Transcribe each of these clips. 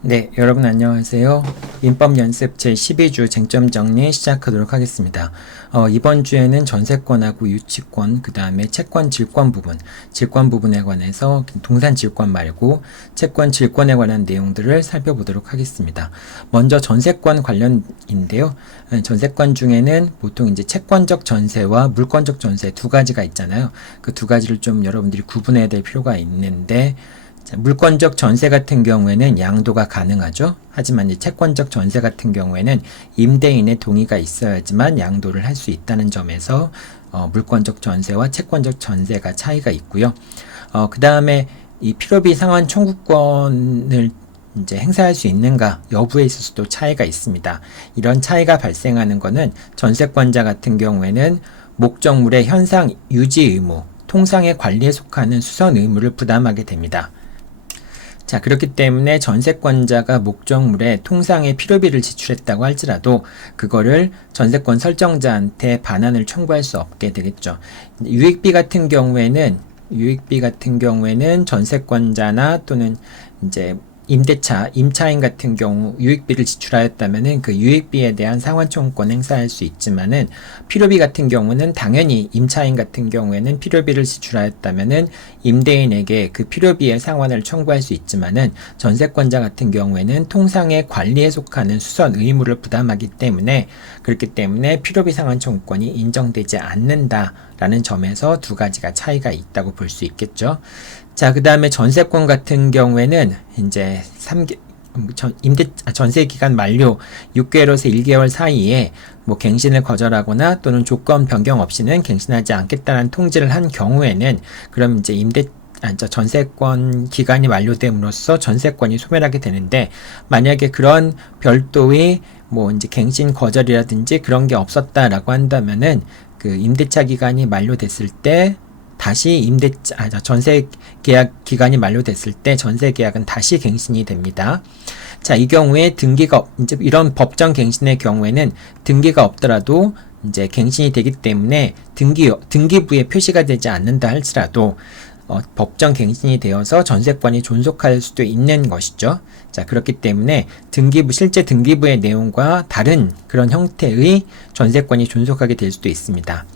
네, 여러분 안녕하세요. 민법 연습 제12주 쟁점 정리 시작하도록 하겠습니다. 이번 주에는 전세권하고 유치권, 그 다음에 채권 질권 부분에 관해서 동산 질권 말고 채권 질권에 관한 내용들을 살펴보도록 하겠습니다. 먼저 전세권 관련인데요. 전세권 중에는 보통 이제 채권적 전세와 물권적 전세 두 가지가 있잖아요. 그 두 가지를 좀 여러분들이 구분해야 될 필요가 있는데, 물권적 전세 같은 경우에는 양도가 가능하죠. 하지만 이 채권적 전세 같은 경우에는 임대인의 동의가 있어야지만 양도를 할 수 있다는 점에서 물권적 전세와 채권적 전세가 차이가 있고요. 그 다음에 이 필요비 상환 청구권을 이제 행사할 수 있는가 여부에 있어서도 차이가 있습니다. 이런 차이가 발생하는 것은 전세권자 같은 경우에는 목적물의 현상 유지 의무, 통상의 관리에 속하는 수선 의무를 부담하게 됩니다. 자, 그렇기 때문에 전세권자가 목적물에 통상의 필요비를 지출했다고 할지라도 그거를 전세권 설정자한테 반환을 청구할 수 없게 되겠죠. 유익비 같은 경우에는 전세권자나 또는 이제 임차인 같은 경우 유익비를 지출하였다면은 그 유익비에 대한 상환 청구권 행사할 수 있지만은 필요비 같은 경우는 당연히 임차인 같은 경우에는 필요비를 지출하였다면은 임대인에게 그 필요비의 상환을 청구할 수 있지만은 전세권자 같은 경우에는 통상의 관리에 속하는 수선 의무를 부담하기 때문에 그렇기 때문에 필요비 상환 청구권이 인정되지 않는다라는 점에서 두 가지가 차이가 있다고 볼 수 있겠죠. 자, 그 다음에 전세권 같은 경우에는 이제 전세 기간 만료 6개월에서 1개월 사이에 뭐 갱신을 거절하거나 또는 조건 변경 없이는 갱신하지 않겠다는 통지를 한 경우에는 그럼 이제 전세권 기간이 만료됨으로써 전세권이 소멸하게 되는데, 만약에 그런 별도의 뭐 이제 갱신 거절이라든지 그런 게 없었다라고 한다면은 그 임대차 기간이 만료됐을 때 다시 전세 계약 기간이 만료됐을 때 전세 계약은 다시 갱신이 됩니다. 자, 이 경우에 이제 이런 법정 갱신의 경우에는 등기가 없더라도 이제 갱신이 되기 때문에 등기부에 표시가 되지 않는다 할지라도 법정 갱신이 되어서 전세권이 존속할 수도 있는 것이죠. 자, 그렇기 때문에 실제 등기부의 내용과 다른 그런 형태의 전세권이 존속하게 될 수도 있습니다.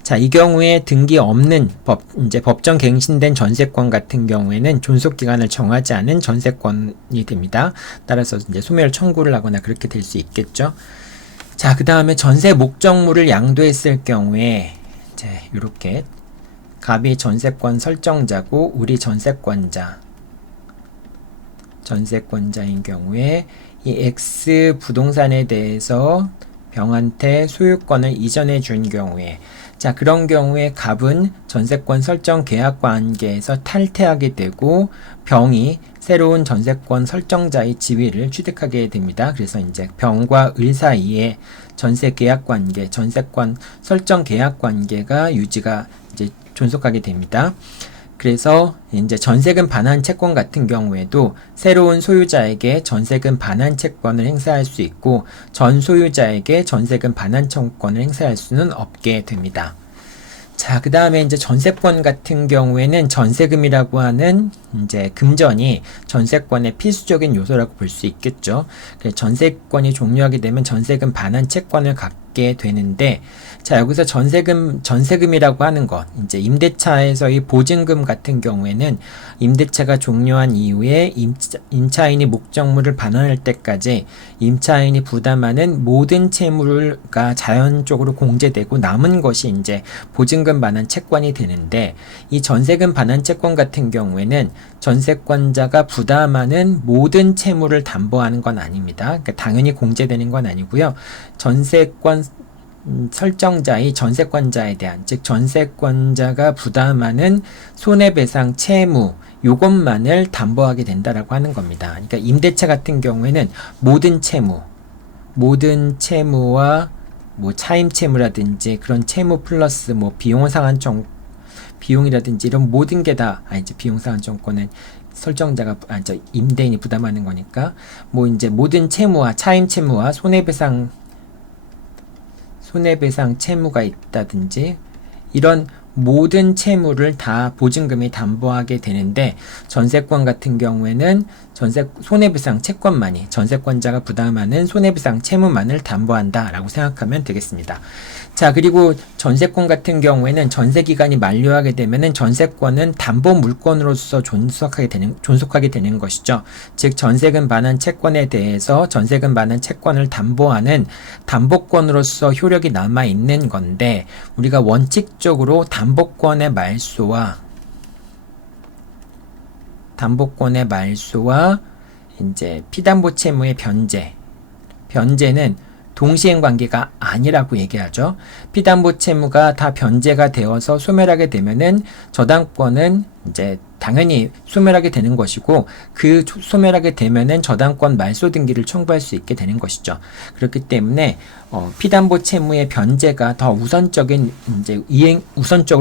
자, 이 경우에 등기 없는 법정 갱신된 전세권 같은 경우에는 존속기간을 정하지 않은 전세권이 됩니다. 따라서 이제 소멸 청구를 하거나 그렇게 될 수 있겠죠. 자, 그 다음에 전세 목적물을 양도했을 경우에 이제 이렇게 갑이 전세권 설정자고 우리 전세권자인 경우에 이 X 부동산에 대해서 병한테 소유권을 이전해 준 경우에, 자, 그런 경우에 갑은 전세권 설정 계약 관계에서 탈퇴하게 되고 병이 새로운 전세권 설정자의 지위를 취득하게 됩니다. 그래서 이제 병과 을 사이에 전세 계약 관계, 전세권 설정 계약 관계가 유지가 이제 존속하게 됩니다. 그래서 이제 전세금 반환 채권 같은 경우에도 새로운 소유자에게 전세금 반환 채권을 행사할 수 있고 전 소유자에게 전세금 반환 청구권을 행사할 수는 없게 됩니다. 자, 그 다음에 이제 전세권 같은 경우에는 전세금이라고 하는 이제 금전이 전세권의 필수적인 요소라고 볼 수 있겠죠. 전세권이 종료하게 되면 전세금 반환 채권을 갖게 되는데, 자, 여기서 전세금이라고 하는 것, 이제 임대차에서의 보증금 같은 경우에는 임대차가 종료한 이후에 임차인이 목적물을 반환할 때까지 임차인이 부담하는 모든 채무가 자연적으로 공제되고 남은 것이 이제 보증금 반환 채권이 되는데, 이 전세금 반환 채권 같은 경우에는 전세권자가 부담하는 모든 채무를 담보하는 건 아닙니다. 그러니까 당연히 공제되는 건 아니고요. 전세권 설정자의 전세권자에 대한, 즉 전세권자가 부담하는 손해배상 채무, 요것만을 담보하게 된다라고 하는 겁니다. 그러니까 임대차 같은 경우에는 모든 채무와 뭐 차임 채무라든지 그런 채무 플러스 뭐 비용이라든지 이런 모든 게 다, 이제 비용 상환 청구권은 임대인이 부담하는 거니까, 뭐 이제 모든 채무와 차임 채무와 손해배상 채무가 있다든지 이런 모든 채무를 다 보증금이 담보하게 되는데 전세권 같은 경우에는 손해배상 채권만이 전세권자가 부담하는 손해배상 채무만을 담보한다라고 생각하면 되겠습니다. 자, 그리고 전세권 같은 경우에는 전세기간이 만료하게 되면은 전세권은 담보 물권으로서 존속하게 되는 것이죠. 즉, 전세금 반환 채권에 대해서 전세금 반환 채권을 담보하는 담보권으로서 효력이 남아 있는 건데, 우리가 원칙적으로 담보권의 말소와 이제 피담보 채무의 변제는 동시행 관계가 아니라고 얘기하죠. 피담보 채무가 다 변제가 되어서 소멸하게 되면은 저당권은 이제 당연히 소멸하게 되는 것이고, 그 소멸하게 되면은 저당권 말소 등기를 청구할 수 있게 되는 것이죠. 그렇기 때문에 피담보 채무의 변제가 더 우선적으로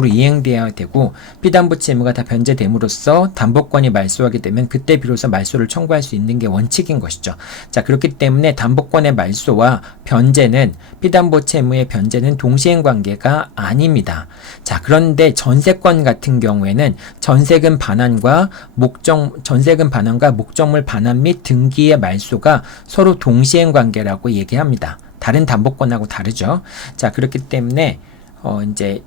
이행되어야 되고, 피담보 채무가 다 변제됨으로써 담보권이 말소하게 되면 그때 비로소 말소를 청구할 수 있는 게 원칙인 것이죠. 자, 그렇기 때문에 담보권의 말소와 피담보 채무의 변제는 동시행 관계가 아닙니다. 자, 그런데 전세권 같은 경우에는 전세금 반환과 목적물 반환 및 등기의 말소가 서로 동시행 관계라고 얘기합니다. 다른 담보권하고 다르죠. 자, 그렇기 때문에 이제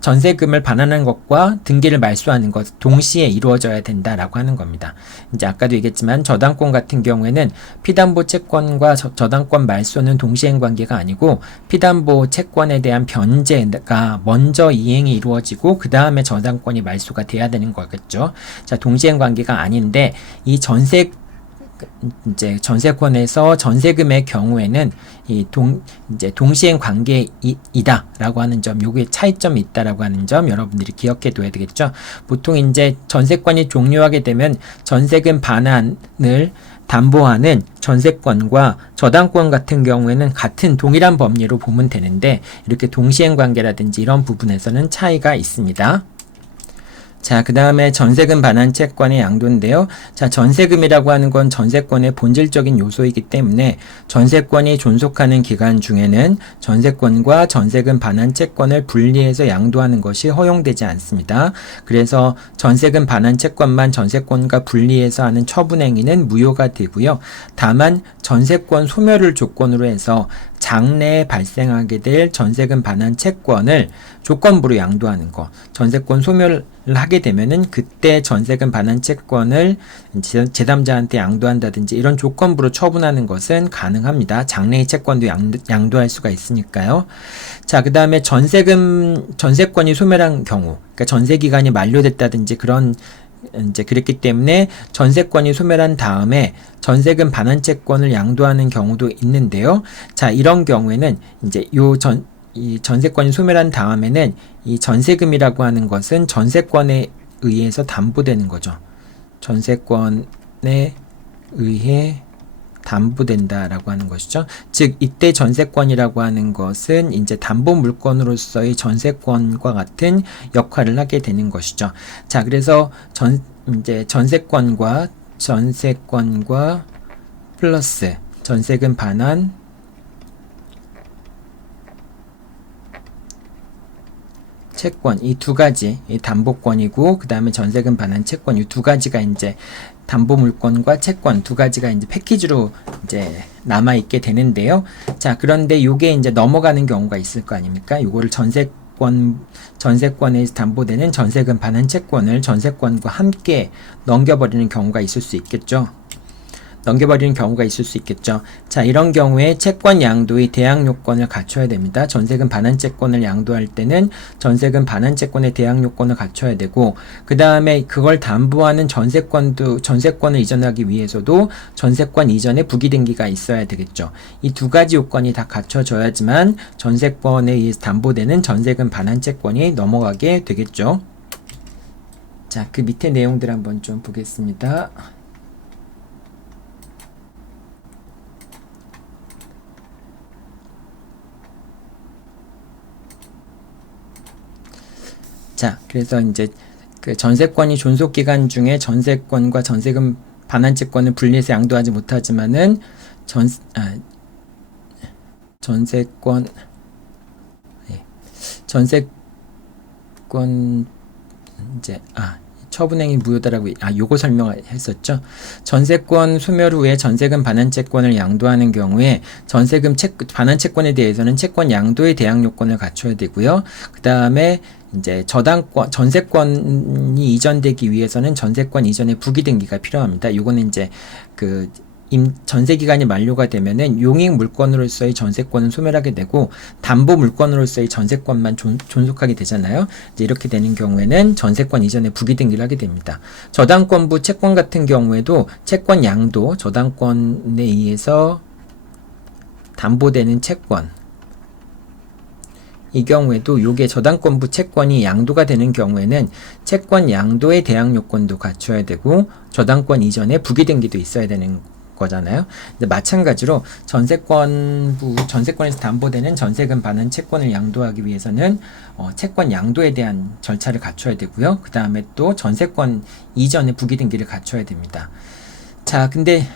전세금을 반환하는 것과 등기를 말소하는 것 동시에 이루어져야 된다라고 하는 겁니다. 이제 아까도 얘기했지만 저당권 같은 경우에는 피담보 채권과 저당권 말소는 동시행 관계가 아니고, 피담보 채권에 대한 변제가 먼저 이행이 이루어지고 그 다음에 저당권이 말소가 돼야 되는 거겠죠. 자, 동시행 관계가 아닌데, 이제 전세권에서 전세금의 경우에는 이제 동시행 관계이다라고 하는 점, 요게 차이점이 있다라고 하는 점 여러분들이 기억해 둬야 되겠죠. 보통 이제 전세권이 종료하게 되면 전세금 반환을 담보하는 전세권과 저당권 같은 경우에는 같은 동일한 법리로 보면 되는데, 이렇게 동시행 관계라든지 이런 부분에서는 차이가 있습니다. 자, 그 다음에 전세금 반환 채권의 양도인데요. 자, 전세금이라고 하는 건 전세권의 본질적인 요소이기 때문에 전세권이 존속하는 기간 중에는 전세권과 전세금 반환 채권을 분리해서 양도하는 것이 허용되지 않습니다. 그래서 전세금 반환 채권만 전세권과 분리해서 하는 처분행위는 무효가 되고요. 다만 전세권 소멸을 조건으로 해서 장래에 발생하게 될 전세금 반환 채권을 조건부로 양도하는 거, 전세권 소멸을 하게 되면은 그때 전세금 반환 채권을 제3자한테 양도한다든지 이런 조건부로 처분하는 것은 가능합니다. 장래의 채권도 양도할 수가 있으니까요. 자, 그 다음에 전세권이 소멸한 경우, 그러니까 전세기간이 만료됐다든지 그랬기 때문에 전세권이 소멸한 다음에 전세금 반환 채권을 양도하는 경우도 있는데요. 자, 이런 경우에는 이제 이 전세권이 소멸한 다음에는 이 전세금이라고 하는 것은 전세권에 의해서 담보되는 거죠. 전세권에 의해 담보된다라고 하는 것이죠. 즉, 이때 전세권이라고 하는 것은 이제 담보 물건으로서의 전세권과 같은 역할을 하게 되는 것이죠. 자, 그래서 이제 전세권과 플러스 전세금 반환 채권, 이 두 가지, 이 담보권이고 그 다음에 전세금 반환 채권, 이 두 가지가 이제 담보 물권과 채권 두 가지가 이제 패키지로 이제 남아 있게 되는데요. 자, 그런데 요게 이제 넘어가는 경우가 있을 거 아닙니까? 요거를 전세권에 담보되는 전세금 반환 채권을 전세권과 함께 넘겨버리는 경우가 있을 수 있겠죠. 자, 이런 경우에 채권 양도의 대항 요건을 갖춰야 됩니다. 전세금 반환 채권을 양도할 때는 전세금 반환 채권의 대항 요건을 갖춰야 되고, 그 다음에 그걸 담보하는 전세권을 이전하기 위해서도 전세권 이전에 부기등기가 있어야 되겠죠. 이 두 가지 요건이 다 갖춰져야지만 전세권에 의해서 담보되는 전세금 반환 채권이 넘어가게 되겠죠. 자, 그 밑에 내용들 한번 좀 보겠습니다. 자, 그래서 이제 그 전세권이 존속 기간 중에 전세권과 전세금 반환 채권을 분리해서 양도하지 못하지만은 전세권 이제 처분행위 무효다라고 요거 설명했었죠. 전세권 소멸 후에 전세금 반환 채권을 양도하는 경우에 전세금 반환 채권에 대해서는 채권 양도의 대항 요건을 갖춰야 되고요. 그 다음에 이제 전세권이 이전되기 위해서는 전세권 이전의 부기 등기가 필요합니다. 요거는 이제 전세 기간이 만료가 되면은 용익 물권으로서의 전세권은 소멸하게 되고 담보 물권으로서의 전세권만 존속하게 되잖아요. 이제 이렇게 되는 경우에는 전세권 이전에 부기 등기를 하게 됩니다. 저당권부 채권 같은 경우에도 채권 양도, 저당권에 의해서 담보되는 채권, 이 경우에도 요게 저당권부 채권이 양도가 되는 경우에는 채권 양도의 대항 요건도 갖춰야 되고 저당권 이전에 부기 등기도 있어야 되는 거잖아요. 근데 마찬가지로 전세권에서 담보되는 전세금 반환 채권을 양도하기 위해서는 채권 양도에 대한 절차를 갖춰야 되고요. 그 다음에 또 전세권 이전의 부기 등기를 갖춰야 됩니다. 자, 근데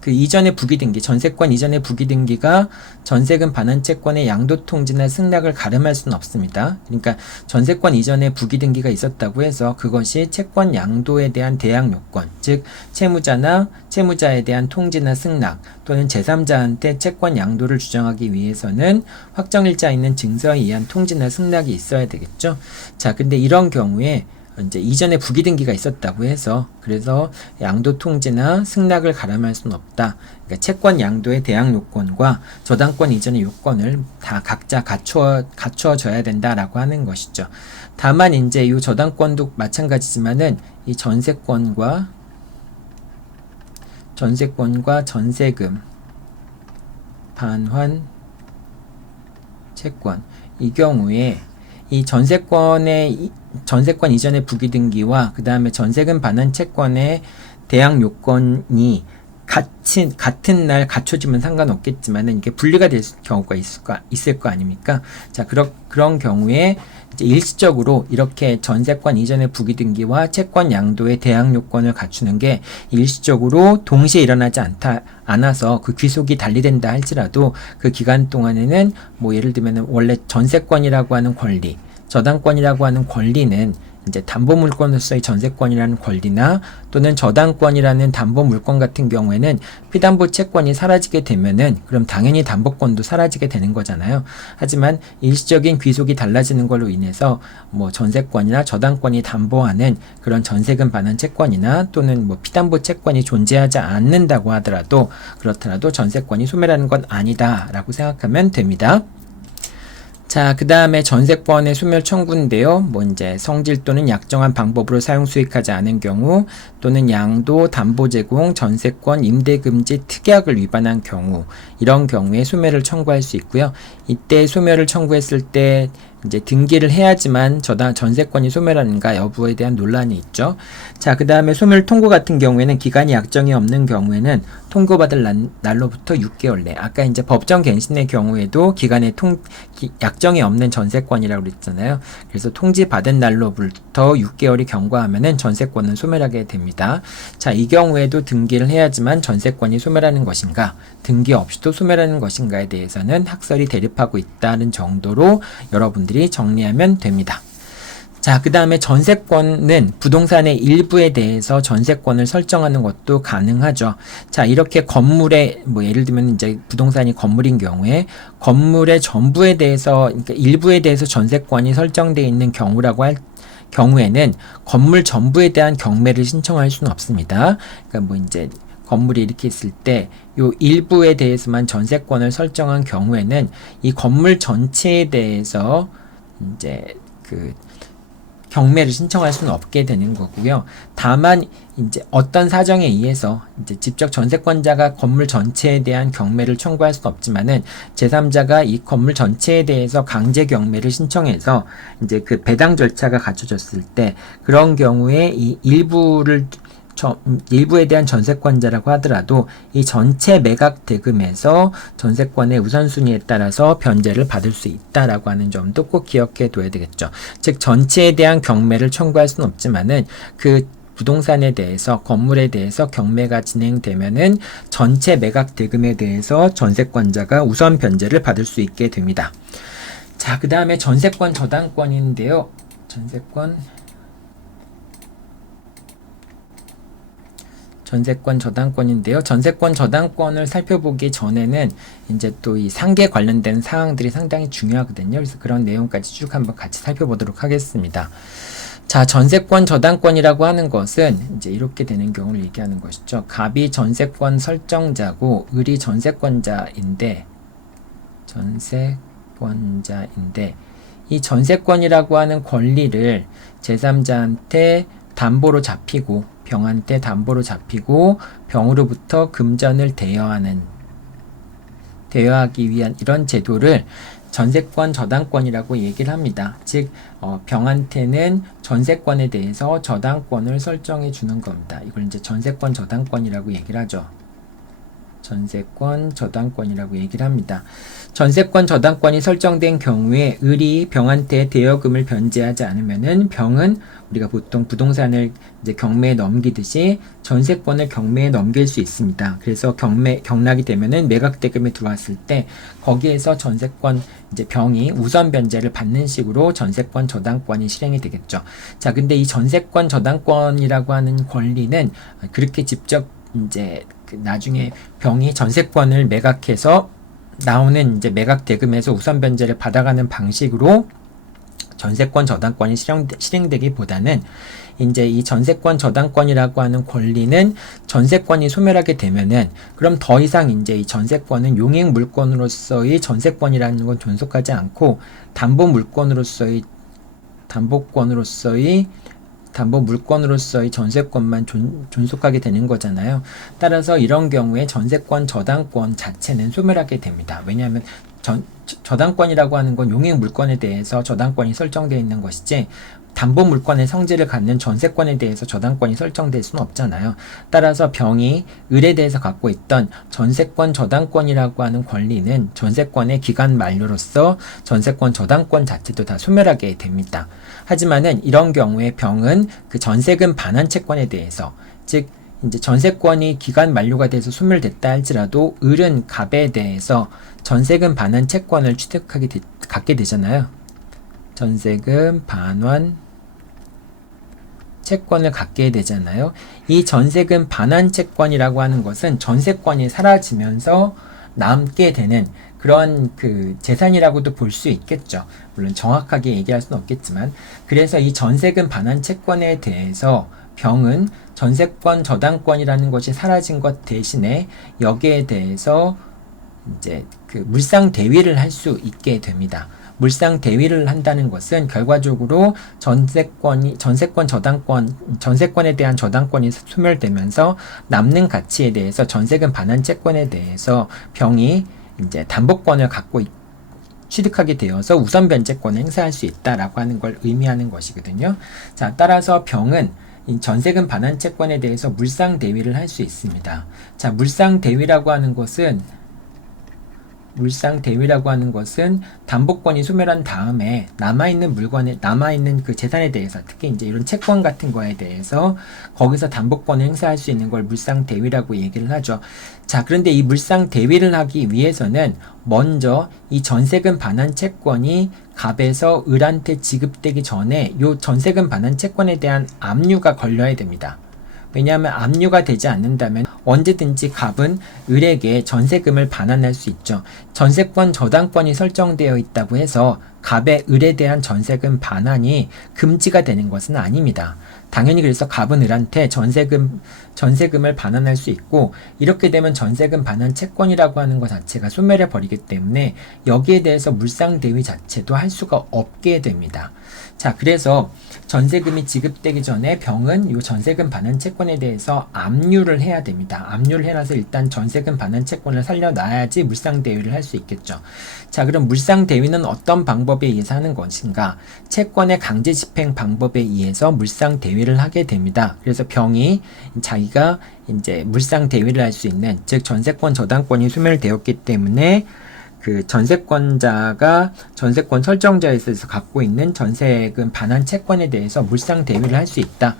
그 이전의 부기 등기, 전세권 이전의 부기 등기가 전세금 반환 채권의 양도 통지나 승낙을 가름할 수는 없습니다. 그러니까 전세권 이전의 부기 등기가 있었다고 해서 그것이 채권 양도에 대한 대항 요건, 즉 채무자나 채무자에 대한 통지나 승낙 또는 제3자한테 채권 양도를 주장하기 위해서는 확정일자 있는 증서에 의한 통지나 승낙이 있어야 되겠죠. 자, 근데 이런 경우에 이제 이전에 부기 등기가 있었다고 해서 그래서 양도 통지나 승낙을 가름할 수는 없다. 그러니까 채권 양도의 대항 요건과 저당권 이전의 요건을 다 각자 갖추어져야 된다라고 하는 것이죠. 다만 이제 이 저당권도 마찬가지지만은 이 전세권과 전세금 반환 채권 이 경우에 이 전세권 이전의 부기 등기와 그 다음에 전세금 반환 채권의 대항 요건이 같은 날 갖춰지면 상관없겠지만은 이게 분리가 될 경우가 있을 거 아닙니까? 자, 그런 경우에 이제 일시적으로 이렇게 전세권 이전의 부기 등기와 채권 양도의 대항 요건을 갖추는 게 일시적으로 동시에 일어나지 않아서 그 귀속이 달리된다 할지라도 그 기간 동안에는 뭐 예를 들면 원래 전세권이라고 하는 권리, 저당권이라고 하는 권리는 이제 담보물권으로서의 전세권이라는 권리나 또는 저당권이라는 담보물권 같은 경우에는 피담보 채권이 사라지게 되면은 그럼 당연히 담보권도 사라지게 되는 거잖아요. 하지만 일시적인 귀속이 달라지는 걸로 인해서 뭐 전세권이나 저당권이 담보하는 그런 전세금 반환 채권이나 또는 뭐 피담보 채권이 존재하지 않는다고 하더라도 그렇더라도 전세권이 소멸하는 건 아니다라고 생각하면 됩니다. 자, 그 다음에 전세권의 소멸 청구인데요. 뭐 이제 성질 또는 약정한 방법으로 사용 수익하지 않은 경우 또는 양도, 담보 제공, 전세권, 임대 금지, 특약을 위반한 경우 이런 경우에 소멸을 청구할 수 있고요. 이때 소멸을 청구했을 때 이제 등기를 해야지만 전세권이 소멸하는가 여부에 대한 논란이 있죠. 자, 그 다음에 소멸 통고 같은 경우에는 기간이 약정이 없는 경우에는 통고받을 날로부터 6개월 내. 아까 이제 법정 갱신의 경우에도 기간에 약정이 없는 전세권이라고 그랬잖아요. 그래서 통지받은 날로부터 6개월이 경과하면은 전세권은 소멸하게 됩니다. 자, 이 경우에도 등기를 해야지만 전세권이 소멸하는 것인가, 등기 없이도 소멸하는 것인가에 대해서는 학설이 대립하고 있다는 정도로 여러분들이 정리하면 됩니다. 자, 그 다음에 전세권은 부동산의 일부에 대해서 전세권을 설정하는 것도 가능하죠. 자, 이렇게 건물에 뭐 예를 들면 이제 부동산이 건물인 경우에 건물의 전부에 대해서 그러니까 일부에 대해서 전세권이 설정되어 있는 경우라고 할 경우에는 건물 전부에 대한 경매를 신청할 수는 없습니다. 그러니까 뭐 이제 건물이 이렇게 있을 때 요 일부에 대해서만 전세권을 설정한 경우에는 이 건물 전체에 대해서 이제 경매를 신청할 수는 없게 되는 거고요. 다만 이제 어떤 사정에 의해서 이제 직접 전세권자가 건물 전체에 대한 경매를 청구할 수는 없지만은 제3자가 이 건물 전체에 대해서 강제 경매를 신청해서 이제 그 배당 절차가 갖춰졌을 때 그런 경우에 이 일부에 대한 전세권자라고 하더라도 이 전체 매각 대금에서 전세권의 우선순위에 따라서 변제를 받을 수 있다라고 하는 점도 꼭 기억해 둬야 되겠죠. 즉 전체에 대한 경매를 청구할 수는 없지만은 그 부동산에 대해서 건물에 대해서 경매가 진행되면은 전체 매각 대금에 대해서 전세권자가 우선 변제를 받을 수 있게 됩니다. 자, 그 다음에 전세권 저당권인데요. 전세권 저당권인데요. 전세권 저당권을 살펴보기 전에는 이제 또 이 상계 관련된 사항들이 상당히 중요하거든요. 그래서 그런 내용까지 쭉 한번 같이 살펴보도록 하겠습니다. 자, 전세권 저당권이라고 하는 것은 이제 이렇게 되는 경우를 얘기하는 것이죠. 갑이 전세권 설정자고 을이 전세권자인데 이 전세권이라고 하는 권리를 제3자한테 담보로 잡히고 병한테 담보로 잡히고 병으로부터 금전을 대여하기 위한 이런 제도를 전세권 저당권이라고 얘기를 합니다. 즉 병한테는 전세권에 대해서 저당권을 설정해 주는 겁니다. 이걸 이제 전세권 저당권이라고 얘기를 하죠. 전세권 저당권이라고 얘기를 합니다. 전세권 저당권이 설정된 경우에 을이 병한테 대여금을 변제하지 않으면은 병은 우리가 보통 부동산을 이제 경매에 넘기듯이 전세권을 경매에 넘길 수 있습니다. 그래서 경락이 되면은 매각 대금이 들어왔을 때 거기에서 전세권 이제 병이 우선 변제를 받는 식으로 전세권 저당권이 실행이 되겠죠. 자, 근데 이 전세권 저당권이라고 하는 권리는 그렇게 직접 이제 나중에 병이 전세권을 매각해서 나오는 이제 매각 대금에서 우선 변제를 받아가는 방식으로 전세권 저당권이 실행되기보다는 이제 이 전세권 저당권이라고 하는 권리는 전세권이 소멸하게 되면은 그럼 더 이상 이제 이 전세권은 용익 물권으로서의 전세권이라는 건 존속하지 않고 담보 물권으로서의 전세권만 존속하게 되는 거잖아요. 따라서 이런 경우에 전세권 저당권 자체는 소멸하게 됩니다. 왜냐하면 저당권이라고 하는 건 용익 물권에 대해서 저당권이 설정되어 있는 것이지 담보 물권의 성질을 갖는 전세권에 대해서 저당권이 설정될 수는 없잖아요. 따라서 병이 을에 대해서 갖고 있던 전세권 저당권이라고 하는 권리는 전세권의 기간 만료로서 전세권 저당권 자체도 다 소멸하게 됩니다. 하지만은 이런 경우에 병은 그 전세금 반환 채권에 대해서 즉 이제 전세권이 기간 만료가 돼서 소멸됐다 할지라도 을은 갑에 대해서 전세금 반환 채권을 갖게 되잖아요. 전세금 반환 채권을 갖게 되잖아요. 이 전세금 반환 채권이라고 하는 것은 전세권이 사라지면서 남게 되는 그런 그 재산이라고도 볼 수 있겠죠. 물론 정확하게 얘기할 수는 없겠지만, 그래서 이 전세금 반환 채권에 대해서 병은 전세권 저당권이라는 것이 사라진 것 대신에 여기에 대해서 이제 그 물상 대위를 할 수 있게 됩니다. 물상 대위를 한다는 것은 결과적으로 전세권에 대한 저당권이 소멸되면서 남는 가치에 대해서 전세금 반환 채권에 대해서 병이 이제 담보권을 갖고 취득하게 되어서 우선 변제권을 행사할 수 있다라고 하는 걸 의미하는 것이거든요. 자, 따라서 병은 이 전세금 반환 채권에 대해서 물상 대위를 할 수 있습니다. 자, 물상 대위라고 하는 것은 담보권이 소멸한 다음에 남아있는 그 재산에 대해서 특히 이제 이런 채권 같은 거에 대해서 거기서 담보권을 행사할 수 있는 걸 물상 대위라고 얘기를 하죠. 자, 그런데 이 물상 대위를 하기 위해서는 먼저 이 전세금 반환 채권이 갑에서 을한테 지급되기 전에 이 전세금 반환 채권에 대한 압류가 걸려야 됩니다. 왜냐하면 압류가 되지 않는다면 언제든지 갑은 을에게 전세금을 반환할 수 있죠. 전세권 저당권이 설정되어 있다고 해서 갑의 을에 대한 전세금 반환이 금지가 되는 것은 아닙니다. 당연히 그래서 갑은 을한테 전세금을 반환할 수 있고, 이렇게 되면 전세금 반환 채권이라고 하는 것 자체가 소멸해 버리기 때문에 여기에 대해서 물상 대위 자체도 할 수가 없게 됩니다. 자, 그래서 전세금이 지급되기 전에 병은 이 전세금 반환 채권에 대해서 압류를 해야 됩니다. 압류를 해놔서 일단 전세금 반환 채권을 살려놔야지 물상 대위를 할 수 있겠죠. 자, 그럼 물상 대위는 어떤 방법에 의해서 하는 것인가? 채권의 강제 집행 방법에 의해서 물상 대위를 하게 됩니다. 그래서 병이 자기가 이제 물상 대위를 할 수 있는, 즉 전세권 저당권이 소멸되었기 때문에 그 전세권자가 전세권 설정자에 있어서 갖고 있는 전세금 반환 채권에 대해서 물상 대위를 할 수 있다.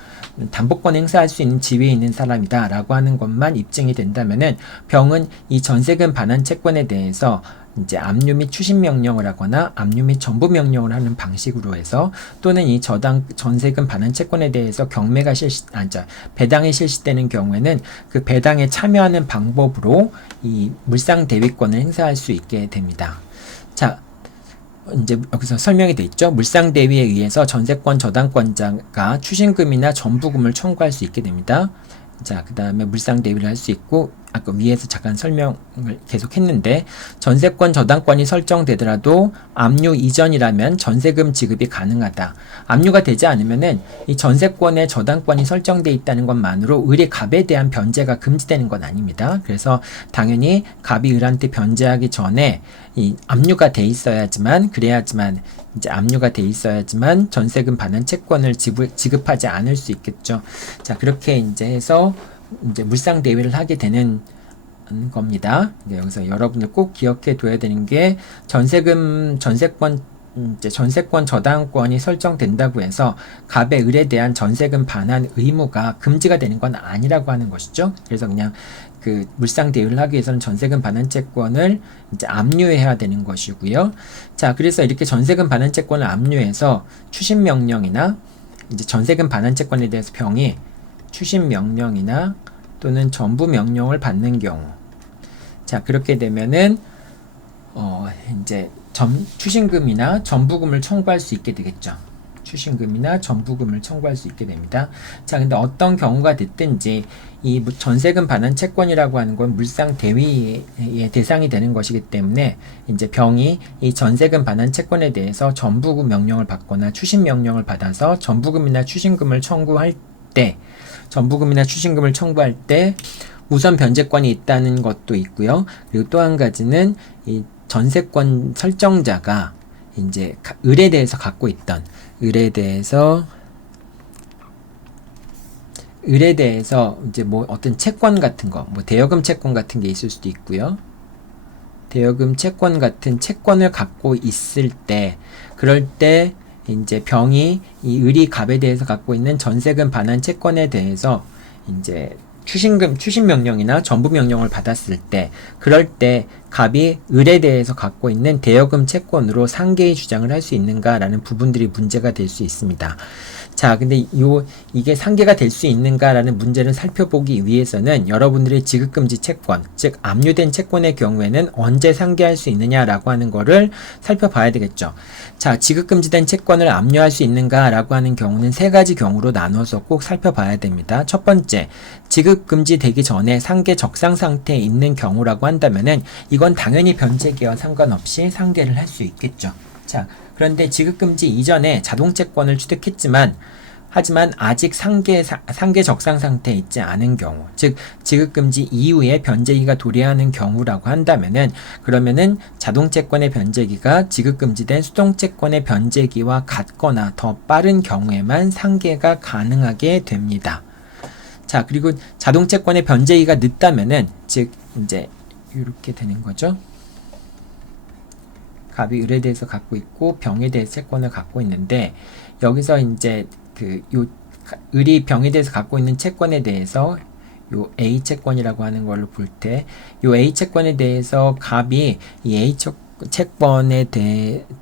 담보권 행사할 수 있는 지위에 있는 사람이다 라고 하는 것만 입증이 된다면은 병은 이 전세금 반환 채권에 대해서 이제 압류 및 추심 명령을 하거나 압류 및 전부 명령을 하는 방식으로 해서 또는 이 전세금 반환 채권에 대해서 배당이 실시되는 경우에는 그 배당에 참여하는 방법으로 이 물상 대위권을 행사할 수 있게 됩니다. 자, 이제 여기서 설명이 돼 있죠. 물상 대위에 의해서 전세권 저당권자가 추심금이나 전부금을 청구할 수 있게 됩니다. 자, 그 다음에 물상 대위를 할 수 있고, 아까 위에서 잠깐 설명을 계속 했는데, 전세권 저당권이 설정되더라도 압류 이전이라면 전세금 지급이 가능하다. 압류가 되지 않으면은 이 전세권의 저당권이 설정되어 있다는 것만으로 을이 갑에 대한 변제가 금지되는 건 아닙니다. 그래서 당연히 갑이 을한테 변제하기 전에 이 압류가 돼 있어야지만, 이제 압류가 돼 있어야지만 전세금 반환 채권을 지급하지 않을 수 있겠죠. 자, 그렇게 이제 해서 이제 물상 대위를 하게 되는 겁니다. 여기서 여러분들 꼭 기억해 둬야 되는 게 전세권 저당권이 설정된다고 해서 갑의 을에 대한 전세금 반환 의무가 금지가 되는 건 아니라고 하는 것이죠. 그래서 그냥 그 물상 대위를 하기 위해서는 전세금 반환 채권을 이제 압류해야 되는 것이고요. 자, 그래서 이렇게 전세금 반환 채권을 압류해서 추심 명령이나 이제 전세금 반환 채권에 대해서 병이 추심 명령이나 또는 전부 명령을 받는 경우, 자, 그렇게 되면은 이제 추심금이나 전부금을 청구할 수 있게 되겠죠. 추심금이나 전부금을 청구할 수 있게 됩니다. 자, 근데 어떤 경우가 됐든지 이 전세금 반환 채권이라고 하는 건 물상 대위의 대상이 되는 것이기 때문에 이제 병이 이 전세금 반환 채권에 대해서 전부금 명령을 받거나 추심 명령을 받아서 전부금이나 추심금을 청구할 때 우선 변제권이 있다는 것도 있고요. 그리고 또 한 가지는 이 전세권 설정자가 이제 을에 대해서 이제 뭐 어떤 채권 같은 거, 뭐 대여금 채권 같은 게 있을 수도 있고요. 대여금 채권 같은 채권을 갖고 있을 때, 그럴 때 이제 병이 이 을이 갑에 대해서 갖고 있는 전세금 반환 채권에 대해서 이제 추심 명령이나 전부 명령을 받았을 때, 그럴 때 갑이 을에 대해서 갖고 있는 대여금 채권으로 상계의 주장을 할 수 있는가라는 부분들이 문제가 될 수 있습니다. 자, 근데 이게 상계가 될 수 있는가라는 문제를 살펴보기 위해서는 여러분들의 지급금지 채권, 즉 압류된 채권의 경우에는 언제 상계할 수 있느냐라고 하는 거를 살펴봐야 되겠죠. 자, 지급금지된 채권을 압류할 수 있는가라고 하는 경우는 세 가지 경우로 나눠서 꼭 살펴봐야 됩니다. 첫 번째, 지급금지 되기 전에 상계 적상 상태에 있는 경우라고 한다면은 이건 당연히 변제기와 상관없이 상계를 할 수 있겠죠. 자, 그런데 지급금지 이전에 자동채권을 취득했지만 하지만 아직 상계 적상 상태에 있지 않은 경우, 즉 지급금지 이후에 변제기가 도래하는 경우라고 한다면은 그러면은 자동채권의 변제기가 지급금지된 수동채권의 변제기와 같거나 더 빠른 경우에만 상계가 가능하게 됩니다. 자, 그리고 자동채권의 변제기가 늦다면은 즉 이제 이렇게 되는 거죠. 갑이 을에 대해서 갖고 있고 병에 대해서 채권을 갖고 있는데, 여기서 이제 을이 병에 대해서 갖고 있는 채권에 대해서 요 A 채권이라고 하는 걸로 볼 때, 요 A 채권에 대해서 갑이 이 A 채권에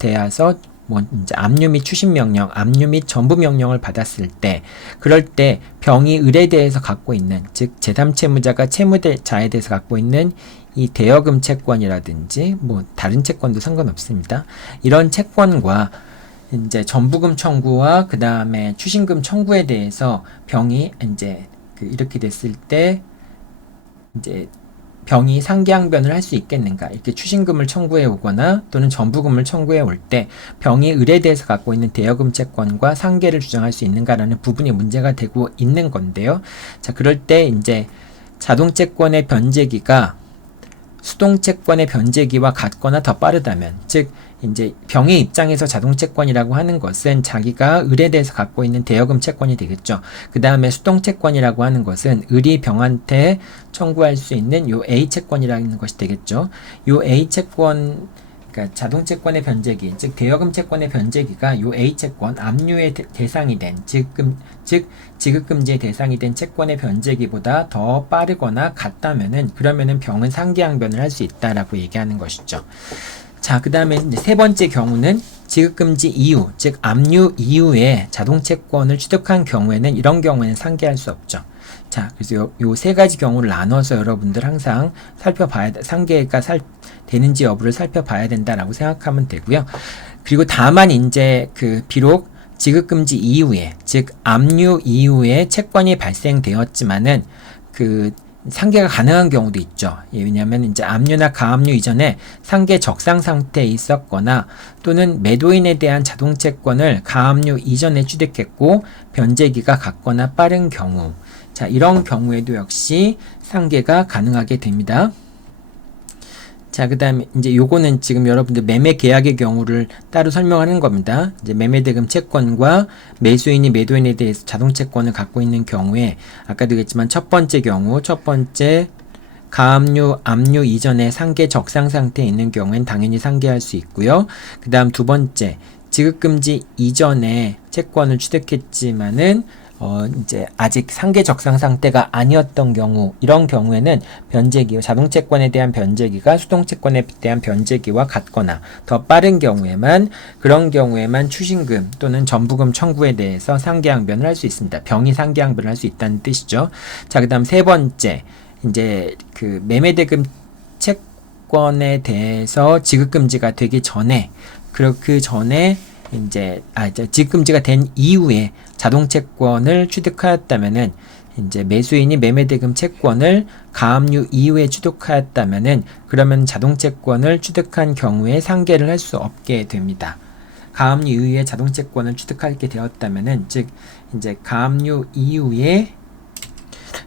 대해서 뭐 이제 압류 및 추심 명령, 압류 및 전부 명령을 받았을 때, 그럴 때 병이 을에 대해서 갖고 있는, 즉 제3채무자가 채무자에 대해서 갖고 있는 이 대여금 채권이라든지 뭐 다른 채권도 상관없습니다. 이런 채권과 이제 전부금 청구와 그 다음에 추심금 청구에 대해서 병이 이제 이렇게 됐을 때 이제 병이 상계항변을 할 수 있겠는가, 이렇게 추심금을 청구해 오거나 또는 전부금을 청구해 올 때 병이 을에 대해서 갖고 있는 대여금 채권과 상계를 주장할 수 있는가라는 부분이 문제가 되고 있는 건데요. 자, 그럴 때 이제 자동채권의 변제기가 수동채권의 변제기와 같거나 더 빠르다면, 즉 이제 병의 입장에서 자동채권이라고 하는 것은 자기가 을에 대해서 갖고 있는 대여금 채권이 되겠죠. 그 다음에 수동채권이라고 하는 것은 을이 병한테 청구할 수 있는 요 A 채권이라는 것이 되겠죠. 요 A 채권에 그러니까 자동채권의 변제기, 즉 대여금 채권의 변제기가 요 A채권 압류의 대상이 된 즉 지급금지의 대상이 된 채권의 변제기보다 더 빠르거나 같다면은 그러면은 병은 상기항변을 할 수 있다라고 얘기하는 것이죠. 자, 그 다음에 이제 세 번째 경우는 지급금지 이후, 즉 압류 이후에 자동채권을 취득한 경우에는 이런 경우에는 상기할 수 없죠. 자, 그래서 요 세 가지 경우를 나눠서 여러분들 항상 살펴봐야 상계가 되는지 여부를 살펴봐야 된다라고 생각하면 되고요. 그리고 다만 이제 비록 지급금지 이후에, 즉 압류 이후에 채권이 발생되었지만은 상계가 가능한 경우도 있죠. 왜냐하면 이제 압류나 가압류 이전에 상계 적상 상태에 있었거나 또는 매도인에 대한 자동채권을 가압류 이전에 취득했고 변제기가 같거나 빠른 경우, 자, 이런 경우에도 역시 상계가 가능하게 됩니다. 자, 그 다음에 이제 요거는 지금 여러분들 매매 계약의 경우를 따로 설명하는 겁니다. 이제 매매대금 채권과 매수인이 매도인에 대해서 자동채권을 갖고 있는 경우에 아까도 얘기했지만 첫 번째 가압류, 압류 이전에 상계 적상 상태에 있는 경우엔 당연히 상계할 수 있고요. 그 다음 두 번째, 지급금지 이전에 채권을 취득했지만은 이제 아직 상계 적상 상태가 아니었던 경우, 이런 경우에는 자동채권에 대한 변제기가 수동채권에 대한 변제기와 같거나 더 빠른 경우에만, 그런 경우에만 추징금 또는 전부금 청구에 대해서 상계항변을 할 수 있습니다. 병이 상계항변을 할 수 있다는 뜻이죠. 자, 그 다음 세 번째, 이제 매매대금 채권에 대해서 지급금지가 되기 전에, 그 전에 이제 지급금지가 된 이후에 자동채권을 취득하였다면은 이제 매수인이 매매대금 채권을 가압류 이후에 취득하였다면은 그러면 자동채권을 취득한 경우에 상계를 할 수 없게 됩니다. 가압류 이후에 자동채권을 취득하게 되었다면은 즉 이제 가압류 이후에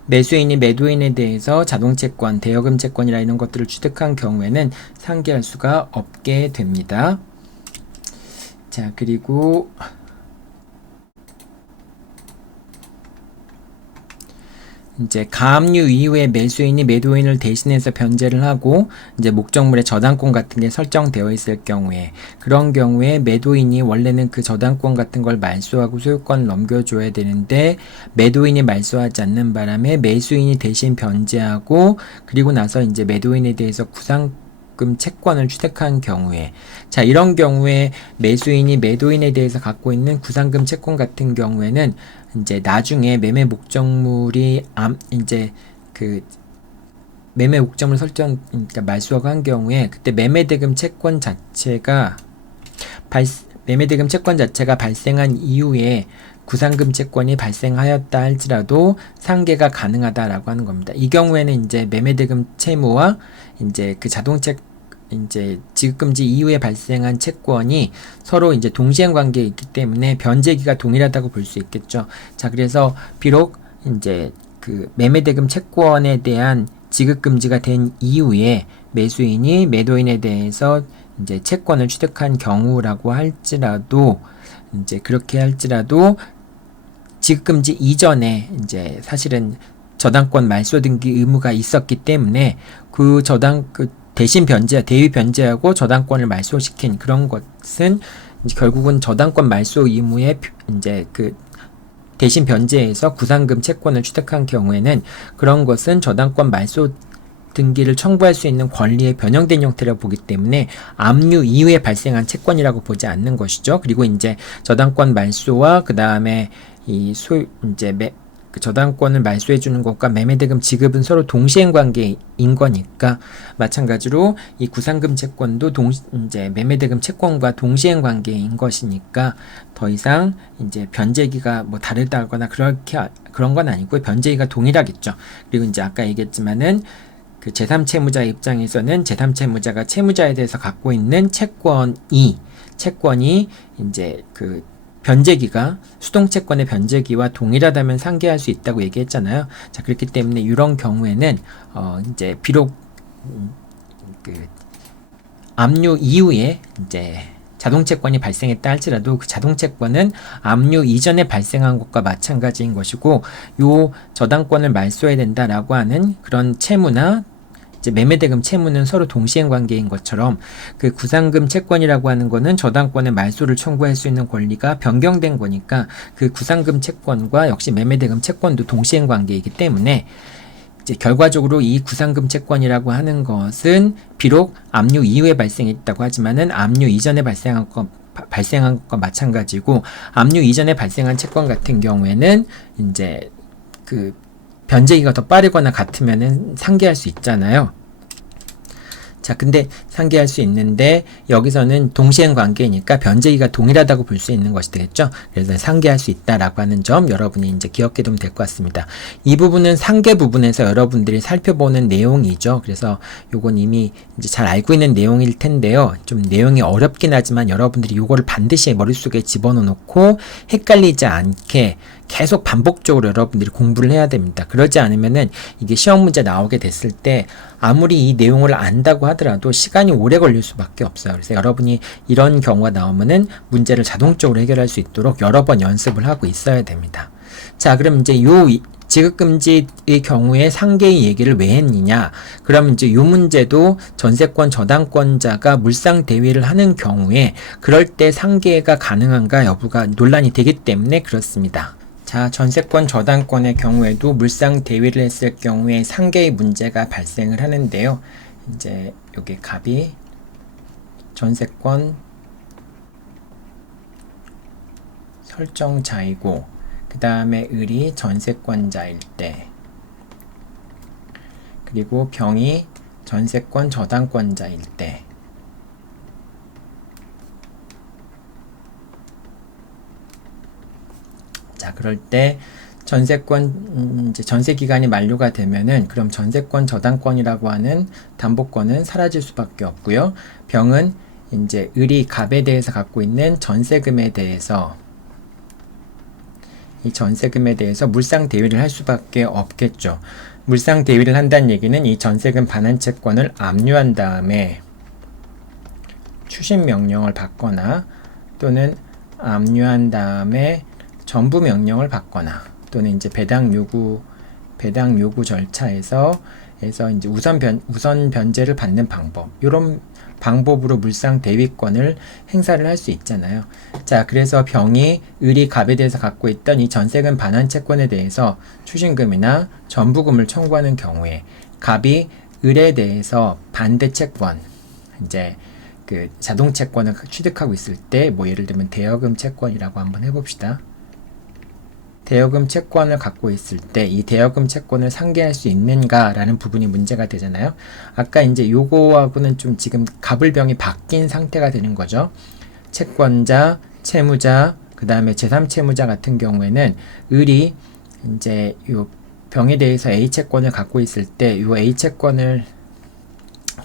매수인이 매도인에 대해서 자동채권, 대여금 채권이라 이런 것들을 취득한 경우에는 상계할 수가 없게 됩니다. 자, 그리고 이제 가압류 이후에 매수인이 매도인을 대신해서 변제를 하고 이제 목적물의 저당권 같은 게 설정되어 있을 경우에, 그런 경우에 매도인이 원래는 그 저당권 같은 걸 말소하고 소유권을 넘겨줘야 되는데 매도인이 말소하지 않는 바람에 매수인이 대신 변제하고 그리고 나서 이제 매도인에 대해서 구상금 채권을 취득한 경우에, 자, 이런 경우에 매수인이 매도인에 대해서 갖고 있는 구상금 채권 같은 경우에는 이제 나중에 매매 목적물이 매매 목적물 그러니까 말소하고 한 경우에 그때 매매대금 채권 자체가 발생한 이후에 구상금 채권이 발생하였다 할지라도 상계가 가능하다라고 하는 겁니다. 이 경우에는 이제 매매대금 채무와 이제 이제 지급금지 이후에 발생한 채권이 서로 이제 동시행 관계에 있기 때문에 변제기가 동일하다고 볼 수 있겠죠. 자, 그래서 비록 이제 매매대금 채권에 대한 지급금지가 된 이후에 매수인이 매도인에 대해서 이제 채권을 취득한 경우라고 할지라도, 이제 그렇게 할지라도 지급금지 이전에 이제 사실은 저당권 말소 등기 의무가 있었기 때문에 대신 대위 변제하고 저당권을 말소시킨 그런 것은 이제 결국은 저당권 말소 의무에 이제 대신 변제해서 구상금 채권을 취득한 경우에는 그런 것은 저당권 말소 등기를 청구할 수 있는 권리에 변형된 형태라고 보기 때문에 압류 이후에 발생한 채권이라고 보지 않는 것이죠. 그리고 이제 저당권 말소와 그 다음에 저당권을 말소해 주는 것과 매매대금 지급은 서로 동시행 관계인 거니까 마찬가지로 이 구상금 채권도 이제 매매대금 채권과 동시행 관계인 것이니까 더 이상 이제 변제기가 뭐 다르다거나 그런 건 아니고 변제기가 동일하겠죠. 그리고 이제 아까 얘기했지만은 제3채무자 입장에서는 제3채무자가 채무자에 대해서 갖고 있는 채권이 이제 변제기가 수동채권의 변제기와 동일하다면 상계할 수 있다고 얘기했잖아요. 자, 그렇기 때문에 이런 경우에는 이제 비록 압류 이후에 이제 자동채권이 발생했다 할지라도 그 자동채권은 압류 이전에 발생한 것과 마찬가지인 것이고, 요 저당권을 말소해야 된다라고 하는 그런 채무나 이제 매매대금 채무는 서로 동시행 관계인 것처럼 그 구상금 채권이라고 하는 거는 저당권의 말소를 청구할 수 있는 권리가 변경된 거니까 그 구상금 채권과 역시 매매대금 채권도 동시행 관계이기 때문에 이제 결과적으로 이 구상금 채권이라고 하는 것은 비록 압류 이후에 발생했다고 하지만은 압류 이전에 발생한 것과 마찬가지고, 압류 이전에 발생한 채권 같은 경우에는 이제 그 변제기가 더 빠르거나 같으면은 상계할 수 있잖아요. 자, 근데 상계할 수 있는데 여기서는 동시행 관계니까 변제기가 동일하다고 볼 수 있는 것이 되겠죠. 그래서 상계할 수 있다라고 하는 점 여러분이 이제 기억해 두면 될 것 같습니다. 이 부분은 상계 부분에서 여러분들이 살펴보는 내용이죠. 그래서 요건 이미 이제 잘 알고 있는 내용일 텐데요. 좀 내용이 어렵긴 하지만 여러분들이 요거를 반드시 머릿속에 집어넣고 헷갈리지 않게 계속 반복적으로 여러분들이 공부를 해야 됩니다. 그러지 않으면은 이게 시험 문제 나오게 됐을 때 아무리 이 내용을 안다고 하더라도 시간이 오래 걸릴 수밖에 없어요. 그래서 여러분이 이런 경우가 나오면은 문제를 자동적으로 해결할 수 있도록 여러 번 연습을 하고 있어야 됩니다. 자, 그럼 이제 요 지급금지의 경우에 상계의 얘기를 왜 했느냐? 그럼 이제 요 문제도 전세권 저당권자가 물상 대위를 하는 경우에 그럴 때 상계가 가능한가 여부가 논란이 되기 때문에 그렇습니다. 자, 전세권 저당권의 경우에도 물상 대위를 했을 경우에 상계의 문제가 발생을 하는데요. 이제 여기 갑이 전세권 설정자이고 그 다음에 을이 전세권자일 때, 그리고 병이 전세권 저당권자일 때, 자, 그럴 때 전세권 이제 전세 기간이 만료가 되면은 그럼 전세권 저당권이라고 하는 담보권은 사라질 수밖에 없고요. 병은 이제 을이 갑에 대해서 갖고 있는 전세금에 대해서 이 전세금에 대해서 물상 대위를 할 수밖에 없겠죠. 물상 대위를 한다는 얘기는 이 전세금 반환 채권을 압류한 다음에 추심 명령을 받거나 또는 압류한 다음에 전부 명령을 받거나 또는 이제 배당 요구 절차에서 이제 우선 변제를 받는 방법, 이런 방법으로 물상 대위권을 행사를 할 수 있잖아요. 자, 그래서 병이 을이 갑에 대해서 갖고 있던 이 전세금 반환 채권에 대해서 추심금이나 전부금을 청구하는 경우에 갑이 을에 대해서 반대 채권, 이제 그 자동 채권을 취득하고 있을 때, 뭐 예를 들면 대여금 채권이라고 한번 해봅시다. 대여금 채권을 갖고 있을 때 이 대여금 채권을 상계할 수 있는가라는 부분이 문제가 되잖아요. 아까 이제 요거하고는 좀 지금 갑을병이 바뀐 상태가 되는 거죠. 채권자, 채무자, 그 다음에 제3채무자 같은 경우에는 을이 이제 요 병에 대해서 A 채권을 갖고 있을 때 요 A 채권을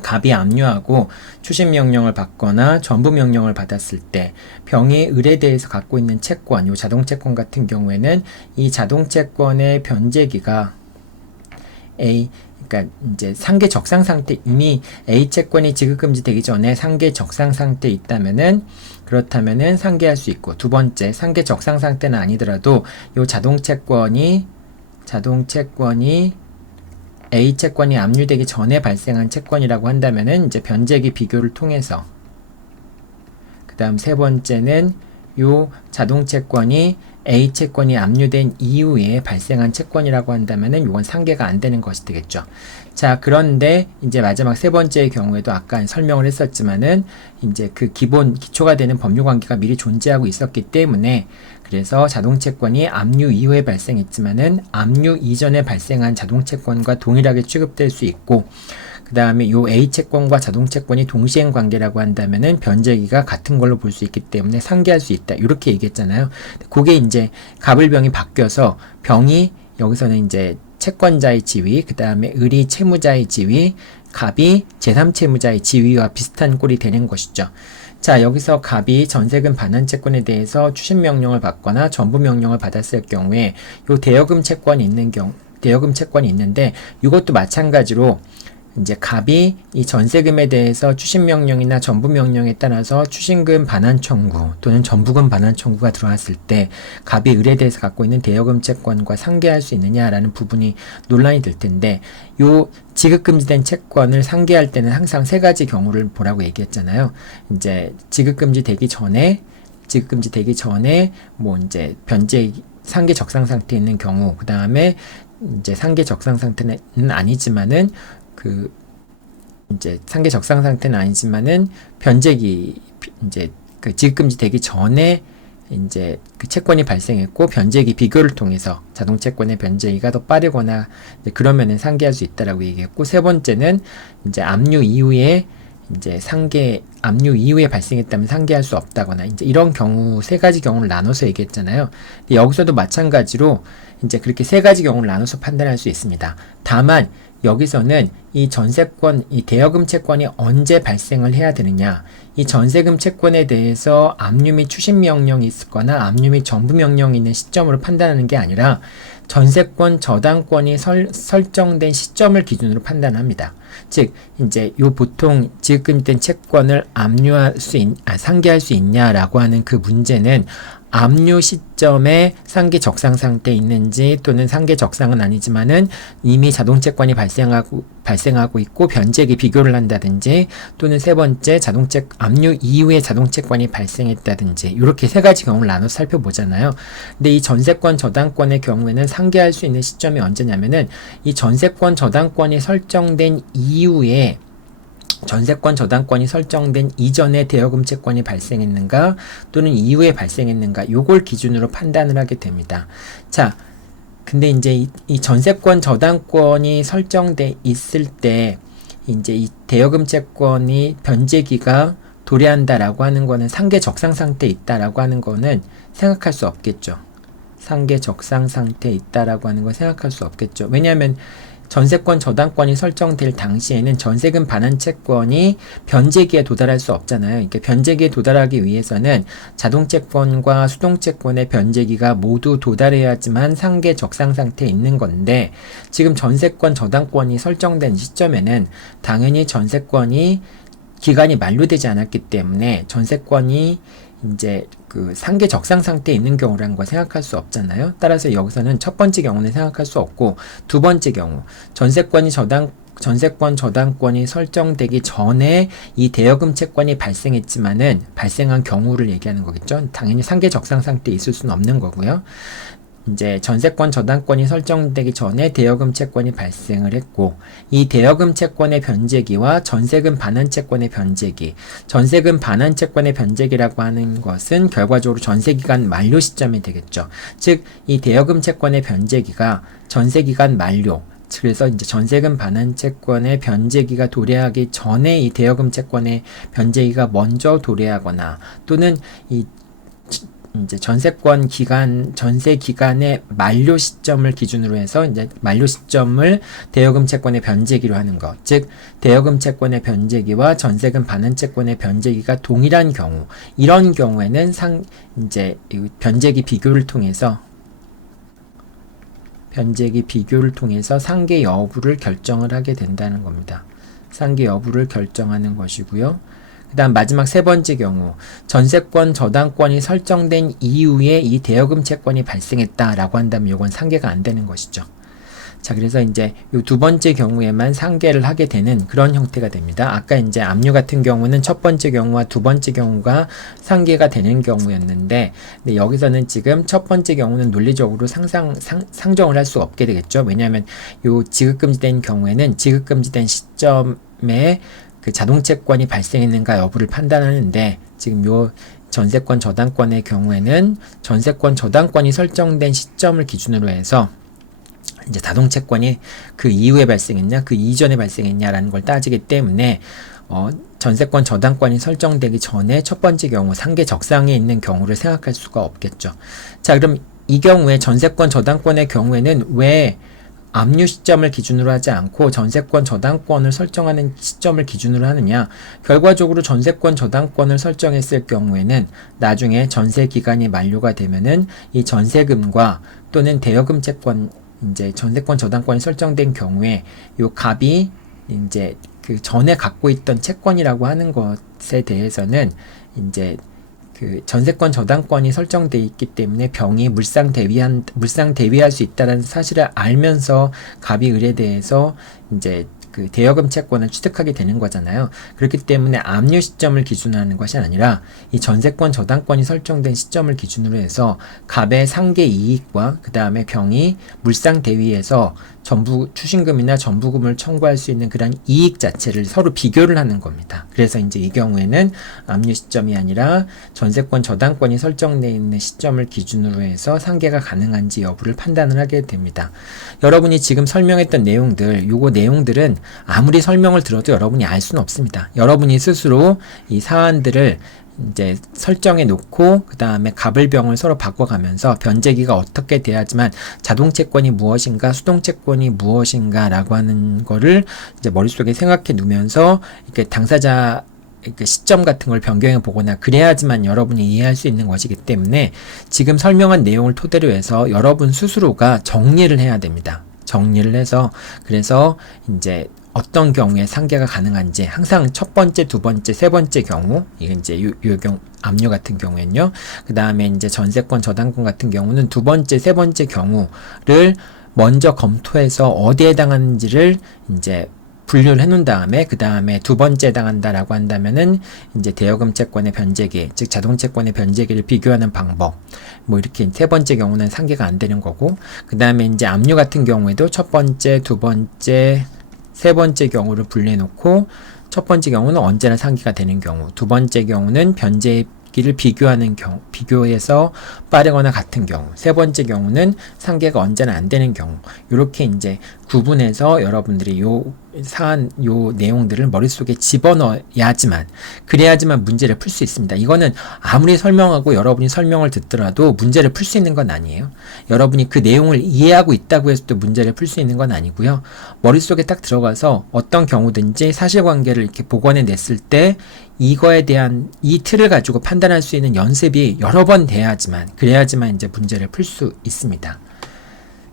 갑이 압류하고 추심 명령을 받거나 전부 명령을 받았을 때 병이 을에 대해서 갖고 있는 채권, 요 자동채권 같은 경우에는 이 자동채권의 변제기가 그러니까 이제 상계 적상 상태, 이미 A 채권이 지급금지 되기 전에 상계 적상 상태에 있다면은, 그렇다면은 상계할 수 있고, 두 번째 상계 적상 상태는 아니더라도 요 자동채권이 A 채권이 압류되기 전에 발생한 채권이라고 한다면은 이제 변제기 비교를 통해서, 그 다음 세 번째는 요 자동채권이 A 채권이 압류된 이후에 발생한 채권이라고 한다면은 요건 상계가 안 되는 것이 되겠죠. 자, 그런데 이제 마지막 세 번째의 경우에도 아까 설명을 했었지만은 이제 그 기초가 되는 법률 관계가 미리 존재하고 있었기 때문에, 그래서 자동채권이 압류 이후에 발생했지만은 압류 이전에 발생한 자동채권과 동일하게 취급될 수 있고, 그 다음에 요 A 채권과 자동채권이 동시행 관계라고 한다면은 변제기가 같은 걸로 볼 수 있기 때문에 상계할 수 있다, 이렇게 얘기했잖아요. 그게 이제 갑을병이 바뀌어서 병이 여기서는 이제 채권자의 지위, 그 다음에 을이 채무자의 지위, 갑이 제3채무자의 지위와 비슷한 꼴이 되는 것이죠. 자, 여기서 갑이 전세금 반환 채권에 대해서 추심 명령을 받거나 전부 명령을 받았을 경우에 요 대여금 채권이 있는데, 이것도 마찬가지로 이제 갑이 이 전세금에 대해서 추심 명령이나 전부 명령에 따라서 추심금 반환 청구 또는 전부금 반환 청구가 들어왔을 때 갑이 을에 대해서 갖고 있는 대여금 채권과 상계할 수 있느냐라는 부분이 논란이 될 텐데, 요 지급금지된 채권을 상계할 때는 항상 세 가지 경우를 보라고 얘기했잖아요. 이제 지급금지 되기 전에 뭐 이제 변제 상계 적상 상태에 있는 경우, 그 다음에 이제 상계 적상 상태는 아니지만은 이제 상계 적상 상태는 아니지만은 변제기 이제 그 지급금지 되기 전에 이제 그 채권이 발생했고 변제기 비교를 통해서 자동 채권의 변제기가 더 빠르거나 그러면은 상계할 수 있다라고 얘기했고, 세 번째는 이제 압류 이후에 발생했다면 상계할 수 없다거나, 이제 이런 경우 세 가지 경우를 나눠서 얘기했잖아요. 여기서도 마찬가지로 이제 그렇게 세 가지 경우를 나눠서 판단할 수 있습니다. 다만 여기서는 이 전세권, 이 대여금 채권이 언제 발생을 해야 되느냐, 이 전세금 채권에 대해서 압류 및 추심 명령이 있거나 압류 및 전부 명령이 있는 시점으로 판단하는 게 아니라 전세권 저당권이 설정된 시점을 기준으로 판단합니다. 즉 이제 요 보통 지급금지된 채권을 상계할 수 있냐라고 하는 그 문제는 압류 시점에 상계 적상 상태에 있는지, 또는 상계 적상은 아니지만은 이미 자동채권이 발생하고 있고 변제기 비교를 한다든지, 또는 세 번째 압류 이후에 자동채권이 발생했다든지, 이렇게 세 가지 경우를 나눠서 살펴보잖아요. 근데 이 전세권 저당권의 경우에는 상계할 수 있는 시점이 언제냐면은 이 전세권 저당권이 설정된 이후에, 전세권 저당권이 설정된 이전에 대여금 채권이 발생했는가 또는 이후에 발생했는가, 요걸 기준으로 판단을 하게 됩니다. 자, 근데 이제 이 전세권 저당권이 설정돼 있을 때 이제 이 대여금 채권이 변제기가 도래한다라고 하는 거는 상계 적상 상태에 있다라고 하는 거는 생각할 수 없겠죠. 상계 적상 상태에 있다라고 하는 거 생각할 수 없겠죠. 왜냐하면 전세권 저당권이 설정될 당시에는 전세금 반환 채권이 변제기에 도달할 수 없잖아요. 그러니까 변제기에 도달하기 위해서는 자동채권과 수동채권의 변제기가 모두 도달해야지만 상계 적상 상태에 있는 건데, 지금 전세권 저당권이 설정된 시점에는 당연히 전세권이 기간이 만료되지 않았기 때문에 전세권이 이제 그 상계 적상 상태에 있는 경우라는 거 생각할 수 없잖아요. 따라서 여기서는 첫 번째 경우는 생각할 수 없고, 두 번째 경우 전세권 저당권이 설정되기 전에 이 대여금 채권이 발생했지만은 발생한 경우를 얘기하는 거겠죠. 당연히 상계 적상 상태에 있을 수는 없는 거고요. 이제 전세권 저당권이 설정되기 전에 대여금 채권이 발생을 했고, 이 대여금 채권의 변제기와 전세금 반환 채권의 변제기, 전세금 반환 채권의 변제기라고 하는 것은 결과적으로 전세기간 만료 시점이 되겠죠. 즉, 이 대여금 채권의 변제기가 전세기간 만료, 그래서 이제 전세금 반환 채권의 변제기가 도래하기 전에 이 대여금 채권의 변제기가 먼저 도래하거나, 또는 이제 전세 기간의 만료 시점을 기준으로 해서 이제 만료 시점을 대여금 채권의 변제기로 하는 것. 즉, 대여금 채권의 변제기와 전세금 반환 채권의 변제기가 동일한 경우, 이런 경우에는 이제 변제기 비교를 통해서 상계 여부를 결정을 하게 된다는 겁니다. 상계 여부를 결정하는 것이고요. 그 다음 마지막 세 번째 경우, 전세권 저당권이 설정된 이후에 이 대여금 채권이 발생했다라고 한다면 이건 상계가 안 되는 것이죠. 자, 그래서 이제 이 두 번째 경우에만 상계를 하게 되는 그런 형태가 됩니다. 아까 이제 압류 같은 경우는 첫 번째 경우와 두 번째 경우가 상계가 되는 경우였는데, 근데 여기서는 지금 첫 번째 경우는 논리적으로 상정을 할 수 없게 되겠죠. 왜냐하면 이 지급금지된 경우에는 지급금지된 시점에 그 자동채권이 발생했는가 여부를 판단하는데, 지금 요 전세권 저당권의 경우에는 전세권 저당권이 설정된 시점을 기준으로 해서 이제 자동채권이 그 이후에 발생했냐, 그 이전에 발생했냐라는 걸 따지기 때문에 전세권 저당권이 설정되기 전에 첫 번째 경우 상계 적상에 있는 경우를 생각할 수가 없겠죠. 자, 그럼 이 경우에 전세권 저당권의 경우에는 왜 압류 시점을 기준으로 하지 않고 전세권 저당권을 설정하는 시점을 기준으로 하느냐? 결과적으로 전세권 저당권을 설정했을 경우에는 나중에 전세 기간이 만료가 되면은 이 전세금과 또는 대여금 채권, 이제 전세권 저당권이 설정된 경우에 요 갑이 이제 그 전에 갖고 있던 채권이라고 하는 것에 대해서는 이제 그 전세권 저당권이 설정돼 있기 때문에 병이 물상 대위할 수 있다는 사실을 알면서 갑이 을에 대해서 이제 그 대여금 채권을 취득하게 되는 거잖아요. 그렇기 때문에 압류 시점을 기준으로 하는 것이 아니라 이 전세권 저당권이 설정된 시점을 기준으로 해서 갑의 상계 이익과 그 다음에 병이 물상 대위에서 전부 추신금이나 전부금을 청구할 수 있는 그런 이익 자체를 서로 비교를 하는 겁니다. 그래서 이제 이 경우에는 압류 시점이 아니라 전세권 저당권이 설정되어 있는 시점을 기준으로 해서 상계가 가능한지 여부를 판단을 하게 됩니다. 여러분이 지금 설명했던 요거 내용들은 아무리 설명을 들어도 여러분이 알 수는 없습니다. 여러분이 스스로 이 사안들을 이제 설정해 놓고 그 다음에 갑을병을 서로 바꿔가면서 변제기가 어떻게 돼야지만 자동채권이 무엇인가 수동채권이 무엇인가 라고 하는 거를 이제 머릿속에 생각해 두면서 이렇게 당사자 시점 같은 걸 변경해 보거나 그래야지만 여러분이 이해할 수 있는 것이기 때문에 지금 설명한 내용을 토대로 해서 여러분 스스로가 정리를 해야 됩니다. 정리를 해서 그래서 이제 어떤 경우에 상계가 가능한지 항상 첫 번째, 두 번째, 세 번째 경우 이게 이제 압류 같은 경우에는요. 그 다음에 이제 전세권 저당권 같은 경우는 두 번째, 세 번째 경우를 먼저 검토해서 어디에 해당하는지를 이제 분류를 해놓은 다음에 그 다음에 두 번째 해당한다라고 한다면은 이제 대여금 채권의 변제기, 즉 자동채권의 변제기를 비교하는 방법, 뭐 이렇게 세 번째 경우는 상계가 안 되는 거고, 그 다음에 이제 압류 같은 경우에도 첫 번째, 두 번째, 세 번째 경우를 분리해놓고 첫 번째 경우는 언제나 상기가 되는 경우, 두 번째 경우는 변제기를 비교하는 경우, 비교해서 빠르거나 같은 경우, 세 번째 경우는 상계가 언제나 안 되는 경우, 이렇게 이제 구분해서 여러분들이 요 내용들을 머릿속에 집어넣어야지만, 그래야지만 문제를 풀 수 있습니다. 이거는 아무리 설명하고 여러분이 설명을 듣더라도 문제를 풀 수 있는 건 아니에요. 여러분이 그 내용을 이해하고 있다고 해서 또 문제를 풀 수 있는 건 아니고요. 머릿속에 딱 들어가서 어떤 경우든지 사실관계를 이렇게 복원해 냈을 때 이거에 대한 이 틀을 가지고 판단할 수 있는 연습이 여러 번 돼야지만, 그래야지만 이제 문제를 풀 수 있습니다.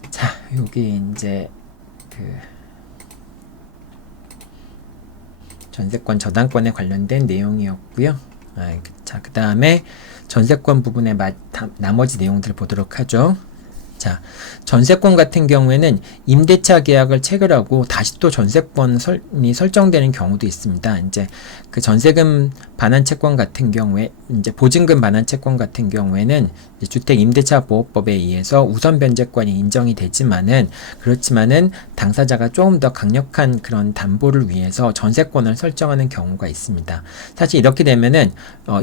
자, 여기 이제 전세권 저당권에 관련된 내용이었고요. 자, 그 다음에 전세권 부분의 나머지 내용들을 보도록 하죠. 자, 전세권 같은 경우에는 임대차 계약을 체결하고 다시 또 전세권이 설정되는 경우도 있습니다. 이제 그 전세금 반환 채권 같은 경우에, 이제 보증금 반환 채권 같은 경우에는 주택 임대차 보호법에 의해서 우선 변제권이 인정이 되지만은, 그렇지만은 당사자가 조금 더 강력한 그런 담보를 위해서 전세권을 설정하는 경우가 있습니다. 사실 이렇게 되면은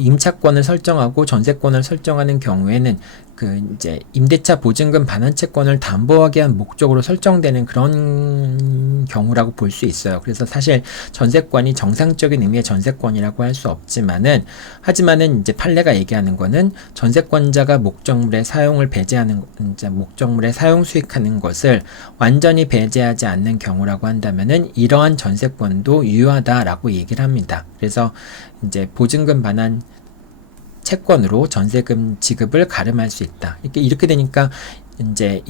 임차권을 설정하고 전세권을 설정하는 경우에는 그 이제 임대차 보증금 반환 채권을 담보하기 위한 목적으로 설정되는 그런 경우라고 볼 수 있어요. 그래서 사실 전세권이 정상적인 의미의 전세권이라고 할 수 없지만은, 하지만은 이제 판례가 얘기하는 거는 전세권자가 목적물의 사용을 배제하는, 이제 목적물의 사용 수익하는 것을 완전히 배제하지 않는 경우라고 한다면은 이러한 전세권도 유효하다라고 얘기를 합니다. 그래서 이제 보증금 반환 채권으로 전세금 지급을 가름할 수 있다. 이렇게 되니까 이제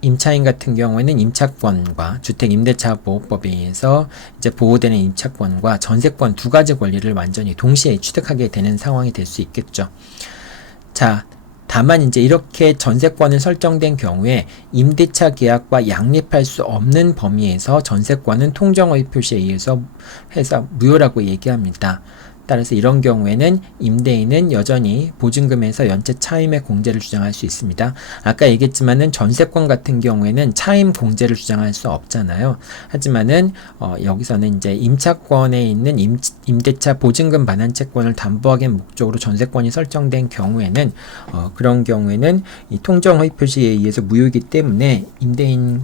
임차인 같은 경우에는 임차권과 주택 임대차 보호법에 의해서 이제 보호되는 임차권과 전세권 두 가지 권리를 완전히 동시에 취득하게 되는 상황이 될 수 있겠죠. 자, 다만 이제 이렇게 전세권을 설정된 경우에 임대차 계약과 양립할 수 없는 범위에서 전세권은 통정허위 표시에 의해서 해서 무효라고 얘기합니다. 따라서 이런 경우에는 임대인은 여전히 보증금에서 연체 차임의 공제를 주장할 수 있습니다. 아까 얘기했지만은 전세권 같은 경우에는 차임 공제를 주장할 수 없잖아요. 하지만은 여기서는 이제 임차권에 있는 임대차 보증금 반환 채권을 담보하기 위한 목적으로 전세권이 설정된 경우에는 그런 경우에는 이 통정허위 표시에 의해서 무효이기 때문에 임대인은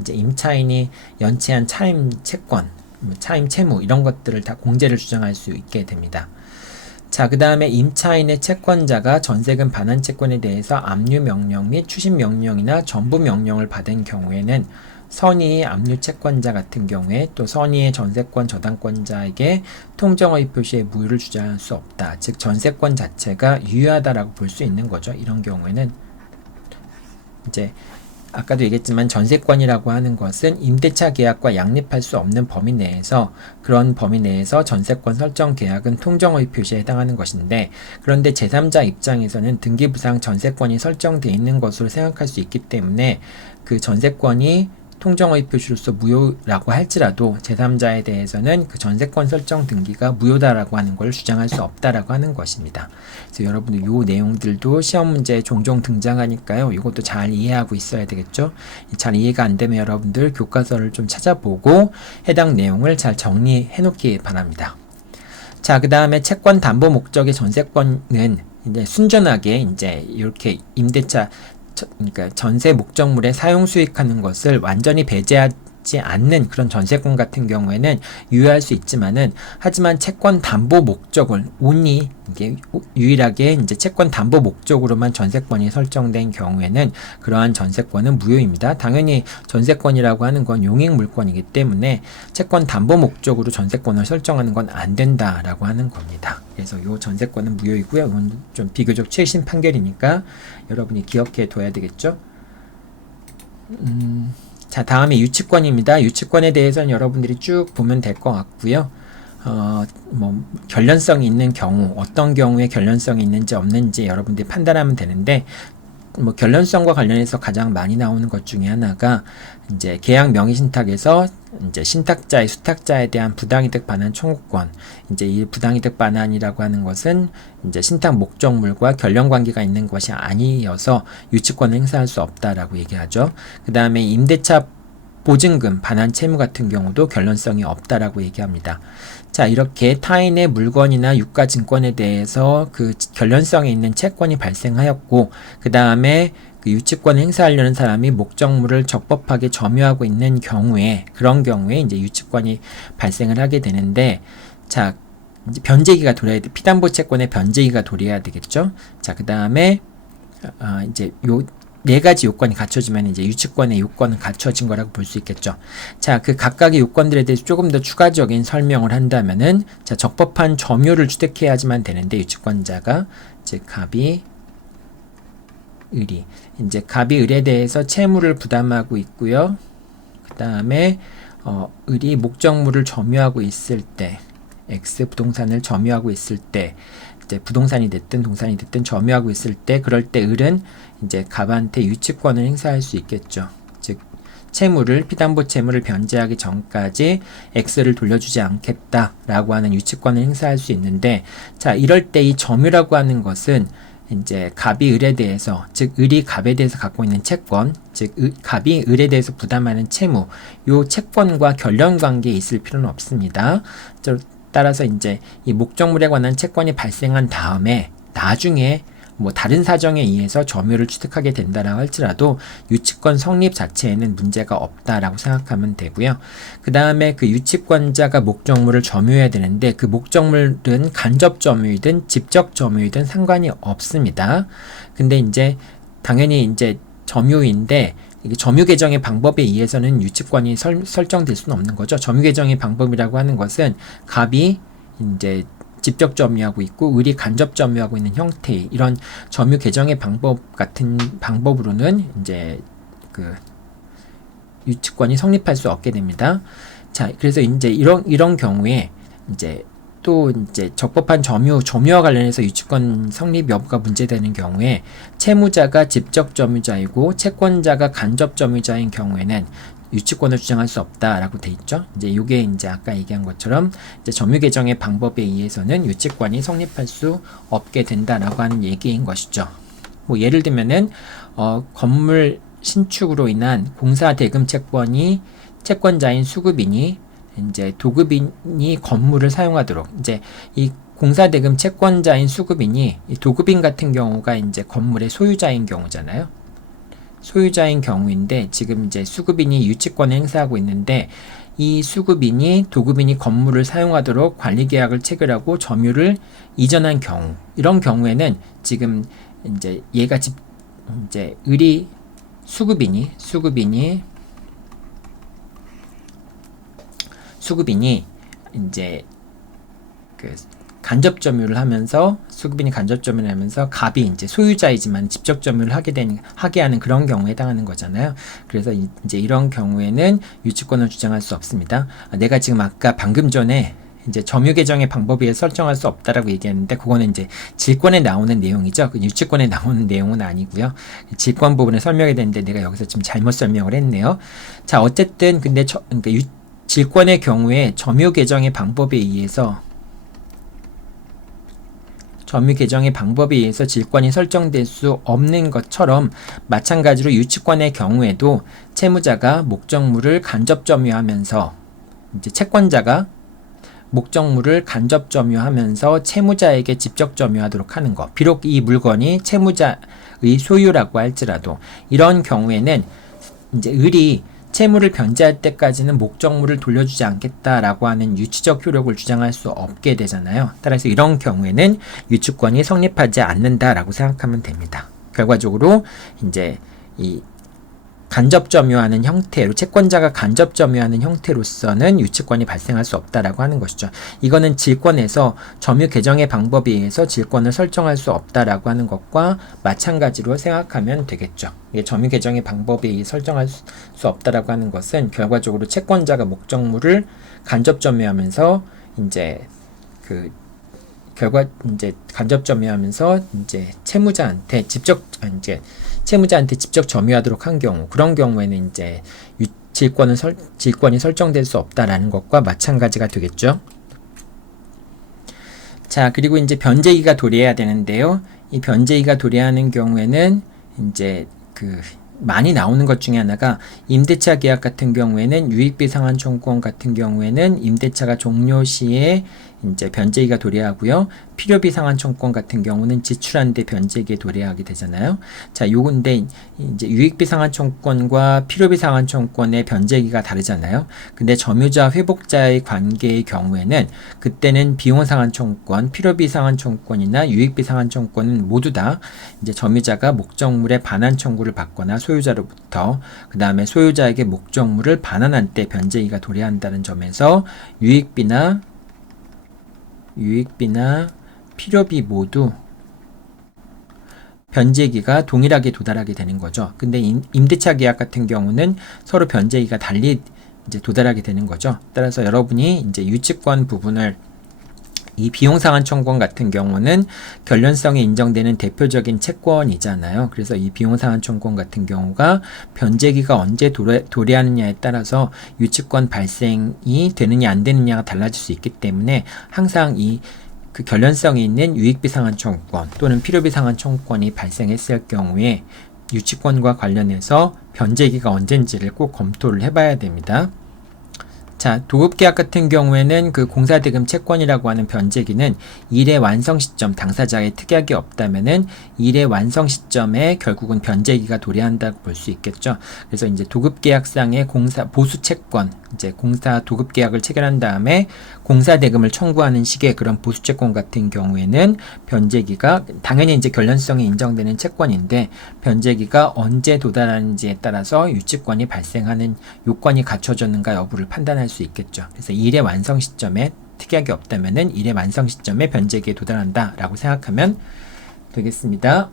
이제 임차인이 연체한 차임 채권, 차임 채무 이런 것들을 다 공제를 주장할 수 있게 됩니다. 자, 그 다음에 임차인의 채권자가 전세금 반환 채권에 대해서 압류 명령 및 추심 명령이나 전부 명령을 받은 경우에는 선의의 압류 채권자 같은 경우에 또 선의의 전세권 저당권자에게 통정허위 표시의 무효를 주장할 수 없다. 즉 전세권 자체가 유효하다라고 볼 수 있는 거죠. 이런 경우에는 이제 아까도 얘기했지만 전세권이라고 하는 것은 임대차 계약과 양립할 수 없는 범위 내에서 그런 범위 내에서 전세권 설정 계약은 통정의 표시에 해당하는 것인데 그런데 제3자 입장에서는 등기부상 전세권이 설정되어 있는 것으로 생각할 수 있기 때문에 그 전세권이 통정의 표시로서 무효라고 할지라도 제3자에 대해서는 그 전세권 설정 등기가 무효다라고 하는 걸 주장할 수 없다라고 하는 것입니다. 그래서 여러분들 요 내용들도 시험 문제에 종종 등장하니까요. 이것도 잘 이해하고 있어야 되겠죠. 잘 이해가 안 되면 여러분들 교과서를 좀 찾아보고 해당 내용을 잘 정리해 놓기 바랍니다. 자, 그 다음에 채권 담보 목적의 전세권은 이제 순전하게 이제 이렇게 임대차 그러니까 전세 목적물에 사용 수익하는 것을 완전히 배제하지 않는 그런 전세권 같은 경우에는 유효할 수 있지만은 하지만 채권 담보 목적을 only 이게 유일하게 이제 채권 담보 목적으로만 전세권이 설정된 경우에는 그러한 전세권은 무효입니다. 당연히 전세권이라고 하는 건 용익 물권이기 때문에 채권 담보 목적으로 전세권을 설정하는 건 안 된다라고 하는 겁니다. 그래서 이 전세권은 무효이고요. 이건 좀 비교적 최신 판결이니까 여러분이 기억해 둬야 되겠죠. 자, 다음에 유치권입니다. 유치권에 대해서는 여러분들이 쭉 보면 될 것 같고요. 결련성이 있는 경우, 어떤 경우에 결련성이 있는지 없는지 여러분들이 판단하면 되는데, 결련성과 관련해서 가장 많이 나오는 것 중에 하나가, 이제 계약 명의 신탁에서 이제 신탁자의 수탁자에 대한 부당이득 반환 청구권, 이제 이 부당이득 반환이라고 하는 것은 이제 신탁 목적물과 결련 관계가 있는 것이 아니어서 유치권을 행사할 수 없다라고 얘기하죠. 그 다음에 임대차 보증금, 반환 채무 같은 경우도 결론성이 없다라고 얘기합니다. 자, 이렇게 타인의 물건이나 유가 증권에 대해서 그 결론성에 있는 채권이 발생하였고, 그 다음에 그 유치권을 행사하려는 사람이 목적물을 적법하게 점유하고 있는 경우에, 그런 경우에 이제 유치권이 발생을 하게 되는데, 자, 이제 변제기가 돌아야 돼. 피담보 채권의 변제기가 돌아야 되겠죠. 자, 그 다음에, 이제 네 가지 요건이 갖춰지면 이제 유치권의 요건은 갖춰진 거라고 볼 수 있겠죠. 자, 그 각각의 요건들에 대해서 조금 더 추가적인 설명을 한다면은, 자, 적법한 점유를 취득해야지만 되는데, 유치권자가, 즉, 갑이, 을이. 이제 갑이 을에 대해서 채무를 부담하고 있고요. 그 다음에, 을이 목적물을 점유하고 있을 때, X 부동산을 점유하고 있을 때, 이제 부동산이 됐든 동산이 됐든 점유하고 있을 때, 그럴 때 을은 이제 갑한테 유치권을 행사할 수 있겠죠. 즉 채무를 피담보 채무를 변제하기 전까지 X를 돌려주지 않겠다라고 하는 유치권을 행사할 수 있는데, 자, 이럴 때 이 점유라고 하는 것은 이제 갑이 을에 대해서, 즉 을이 갑에 대해서 갖고 있는 채권, 즉 갑이 을에 대해서 부담하는 채무, 요 채권과 결련 관계에 있을 필요는 없습니다. 따라서 이제 이 목적물에 관한 채권이 발생한 다음에 나중에 다른 사정에 의해서 점유를 취득하게 된다라고 할지라도 유치권 성립 자체에는 문제가 없다라고 생각하면 되고요. 그 다음에 그 유치권자가 목적물을 점유해야 되는데 그 목적물은 간접 점유이든 직접 점유이든 상관이 없습니다. 근데 이제 당연히 이제 점유인데 이게 점유 개정의 방법에 의해서는 유치권이 설정될 수는 없는 거죠. 점유 개정의 방법이라고 하는 것은 갑이 이제 직접 점유하고 있고 을이 간접 점유하고 있는 형태의 이런 점유 개정의 방법 같은 방법으로는 이제 그 유치권이 성립할 수 없게 됩니다. 자, 그래서 이제 이런 경우에 이제 또 이제 적법한 점유와 관련해서 유치권 성립 여부가 문제되는 경우에 채무자가 직접 점유자이고 채권자가 간접 점유자인 경우에는 유치권을 주장할 수 없다라고 돼 있죠. 이제 이게 이제 아까 얘기한 것처럼 이제 점유 개정의 방법에 의해서는 유치권이 성립할 수 없게 된다라고 하는 얘기인 것이죠. 예를 들면은 건물 신축으로 인한 공사 대금 채권이 채권자인 수급인이 이제 도급인이 건물을 사용하도록 이제 이 공사대금 채권자인 수급인이 이 도급인 같은 경우가 이제 건물의 소유자인 경우잖아요. 소유자인 경우인데 지금 이제 수급인이 유치권을 행사하고 있는데 이 수급인이 도급인이 건물을 사용하도록 관리계약을 체결하고 점유를 이전한 경우, 이런 경우에는 지금 이제 얘가 이제 을이 수급인이 이제 그 간접 점유를 하면서 수급인이 간접 점유를 하면서 갑이 이제 소유자이지만 직접 점유를 하게 하는 그런 경우에 해당하는 거잖아요. 그래서 이제 이런 경우에는 유치권을 주장할 수 없습니다. 내가 지금 아까 방금 전에 이제 점유 계정의 방법에 설정할 수 없다라고 얘기했는데 그거는 이제 질권에 나오는 내용이죠. 그 유치권에 나오는 내용은 아니고요. 질권 부분을 설명해야 되는데 내가 여기서 지금 잘못 설명을 했네요. 자, 어쨌든 근데 그러니까 질권의 경우에 점유 계정의 방법에 의해서 질권이 설정될 수 없는 것처럼 마찬가지로 유치권의 경우에도 채무자가 목적물을 간접 점유하면서 이제 채권자가 목적물을 간접 점유하면서 채무자에게 직접 점유하도록 하는 것. 비록 이 물건이 채무자의 소유라고 할지라도 이런 경우에는 이제 을이 채무를 변제할 때까지는 목적물을 돌려주지 않겠다라고 하는 유치적 효력을 주장할 수 없게 되잖아요. 따라서 이런 경우에는 유치권이 성립하지 않는다라고 생각하면 됩니다. 결과적으로 이제 이 간접 점유하는 형태로 채권자가 간접 점유하는 형태로서는 유치권이 발생할 수 없다라고 하는 것이죠. 이거는 질권에서 점유 계정의 방법에 의해서 질권을 설정할 수 없다라고 하는 것과 마찬가지로 생각하면 되겠죠. 점유 계정의 방법에 의해 설정할 수 없다라고 하는 것은 결과적으로 채권자가 목적물을 간접 점유하면서 이제 간접 점유하면서 이제 채무자한테 직접 점유하도록 한 경우, 그런 경우에는 이제 질권이 설정될 수 없다라는 것과 마찬가지가 되겠죠. 자, 그리고 이제 변제기가 도래해야 되는데요. 이 변제기가 도래하는 경우에는 이제 많이 나오는 것 중에 하나가 임대차 계약 같은 경우에는 유익비 상환 청구권 같은 경우에는 임대차가 종료 시에 이제 변제기가 도래하고요. 필요비 상환 청구권 같은 경우는 지출한 데 변제기에 도래하게 되잖아요. 자, 요건데 이제 유익비 상환 청구권과 필요비 상환 청구권의 변제기가 다르잖아요. 근데 점유자 회복자의 관계의 경우에는 그때는 비용 상환 청구권, 필요비 상환 청구권이나 유익비 상환 청구권은 모두 다 이제 점유자가 목적물의 반환 청구를 받거나 소유자로부터 그 다음에 소유자에게 목적물을 반환할 때 변제기가 도래한다는 점에서 유익비나 필요비 모두 변제기가 동일하게 도달하게 되는 거죠. 근데 임대차 계약 같은 경우는 서로 변제기가 달리 이제 도달하게 되는 거죠. 따라서 여러분이 이제 유치권 부분을 이 비용상환 청구권 같은 경우는 결련성이 인정되는 대표적인 채권이잖아요. 그래서 이 비용상환 청구권 같은 경우가 변제기가 언제 도래하느냐에 따라서 유치권 발생이 되느냐 안 되느냐가 달라질 수 있기 때문에 항상 결련성이 있는 유익비 상환 청구권 또는 필요비 상환 청구권이 발생했을 경우에 유치권과 관련해서 변제기가 언젠지를 꼭 검토를 해봐야 됩니다. 자, 도급계약 같은 경우에는 공사대금 채권이라고 하는 변제기는 일의 완성 시점, 당사자의 특약이 없다면은 일의 완성 시점에 결국은 변제기가 도래한다고 볼 수 있겠죠. 그래서 이제 도급계약상의 보수 채권, 이제 공사 도급계약을 체결한 다음에 공사대금을 청구하는 식의 그런 보수 채권 같은 경우에는 변제기가 당연히 이제 결련성이 인정되는 채권인데 변제기가 언제 도달하는지에 따라서 유치권이 발생하는 요건이 갖춰졌는가 여부를 판단할 수 있겠죠. 그래서 일의 완성 시점에 특약이 없다면은 일의 완성 시점에 변제기에 도달한다라고 생각하면 되겠습니다.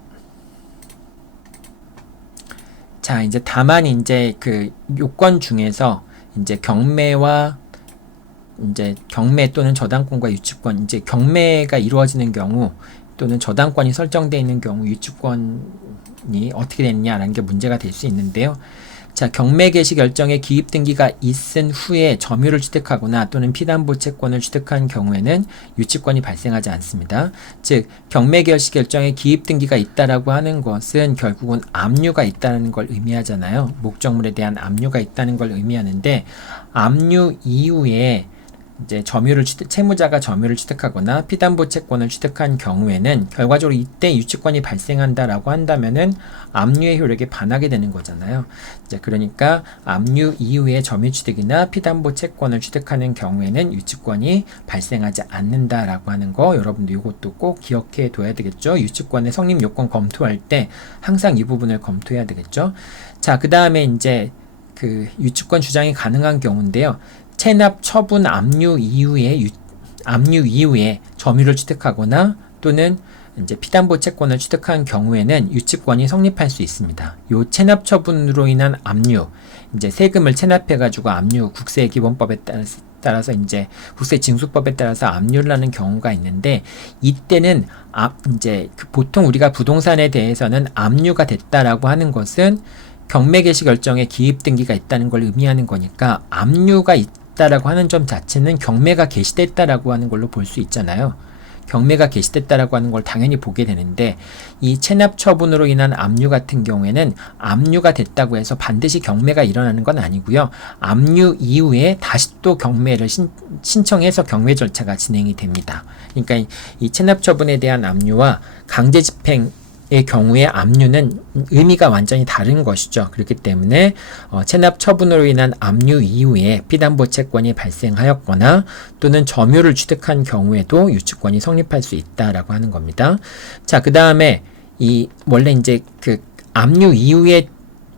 자, 이제 다만 이제 요건 중에서 이제 경매 또는 저당권과 유치권, 이제 경매가 이루어지는 경우 또는 저당권이 설정되어 있는 경우 유치권이 어떻게 되느냐라는 게 문제가 될 수 있는데요. 자, 경매 개시 결정에 기입 등기가 있은 후에 점유를 취득하거나 또는 피담보 채권을 취득한 경우에는 유치권이 발생하지 않습니다. 즉, 경매 개시 결정에 기입 등기가 있다라고 하는 것은 결국은 압류가 있다는 걸 의미하잖아요. 목적물에 대한 압류가 있다는 걸 의미하는데 압류 이후에 이제 채무자가 점유를 취득하거나 피담보 채권을 취득한 경우에는 결과적으로 이때 유치권이 발생한다라고 한다면은 압류의 효력에 반하게 되는 거잖아요. 이제 그러니까 압류 이후에 점유 취득이나 피담보 채권을 취득하는 경우에는 유치권이 발생하지 않는다라고 하는 거 여러분도 이것도 꼭 기억해 둬야 되겠죠. 유치권의 성립 요건 검토할 때 항상 이 부분을 검토해야 되겠죠. 자, 그 다음에 이제 유치권 주장이 가능한 경우인데요. 체납 처분 압류 이후에 압류 이후에 점유를 취득하거나 또는 이제 피담보 채권을 취득한 경우에는 유치권이 성립할 수 있습니다. 요 체납 처분으로 인한 압류, 이제 세금을 체납해가지고 압류 국세기본법에 따라서 이제 국세징수법에 따라서 압류를 하는 경우가 있는데, 이때는 이제 보통 우리가 부동산에 대해서는 압류가 됐다라고 하는 것은 경매 개시 결정에 기입 등기가 있다는 걸 의미하는 거니까, 압류가 있다라고 하는 점 자체는 경매가 개시됐다라고 하는 걸로 볼 수 있잖아요. 경매가 개시됐다라고 하는 걸 당연히 보게 되는데, 이 체납 처분으로 인한 압류 같은 경우에는 압류가 됐다고 해서 반드시 경매가 일어나는 건 아니고요. 압류 이후에 다시 또 경매를 신청해서 경매 절차가 진행이 됩니다. 그러니까 이 체납 처분에 대한 압류와 강제 집행 의 경우에 압류는 의미가 완전히 다른 것이죠. 그렇기 때문에 체납 처분으로 인한 압류 이후에 피담보 채권이 발생하였거나 또는 점유를 취득한 경우에도 유치권이 성립할 수 있다라고 하는 겁니다. 자, 그 다음에 원래 이제 그 압류 이후에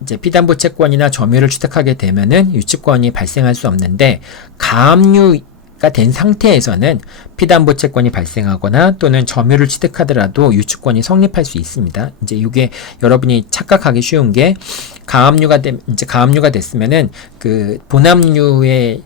이제 피담보 채권이나 점유를 취득하게 되면은 유치권이 발생할 수 없는데, 가압류 된 상태에서는 피담보 채권이 발생하거나 또는 점유를 취득하더라도 유치권이 성립할 수 있습니다. 이제 이게 여러분이 착각하기 쉬운 게, 이제 가압류가 됐으면은 그 본압류의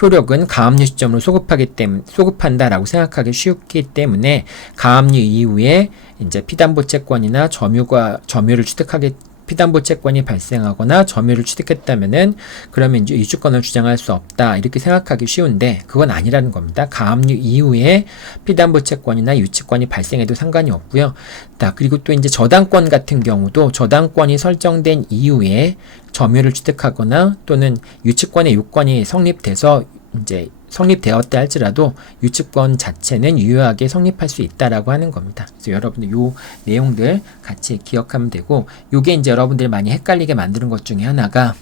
효력은 가압류 시점으로 소급한다라고 생각하기 쉽기 때문에, 가압류 이후에 이제 피담보 채권이나 점유를 취득하게 피담보 채권이 발생하거나 점유를 취득했다면은 그러면 이제 유치권을 주장할 수 없다, 이렇게 생각하기 쉬운데 그건 아니라는 겁니다. 가압류 이후에 피담보 채권이나 유치권이 발생해도 상관이 없고요. 그리고 또 이제 저당권 같은 경우도 저당권이 설정된 이후에 점유를 취득하거나 또는 유치권의 요건이 성립돼서 이제 성립되었다 할지라도 유치권 자체는 유효하게 성립할 수 있다라고 하는 겁니다. 그래서 여러분들 요 내용들 같이 기억하면 되고, 요게 이제 여러분들이 많이 헷갈리게 만드는 것 중에 하나가,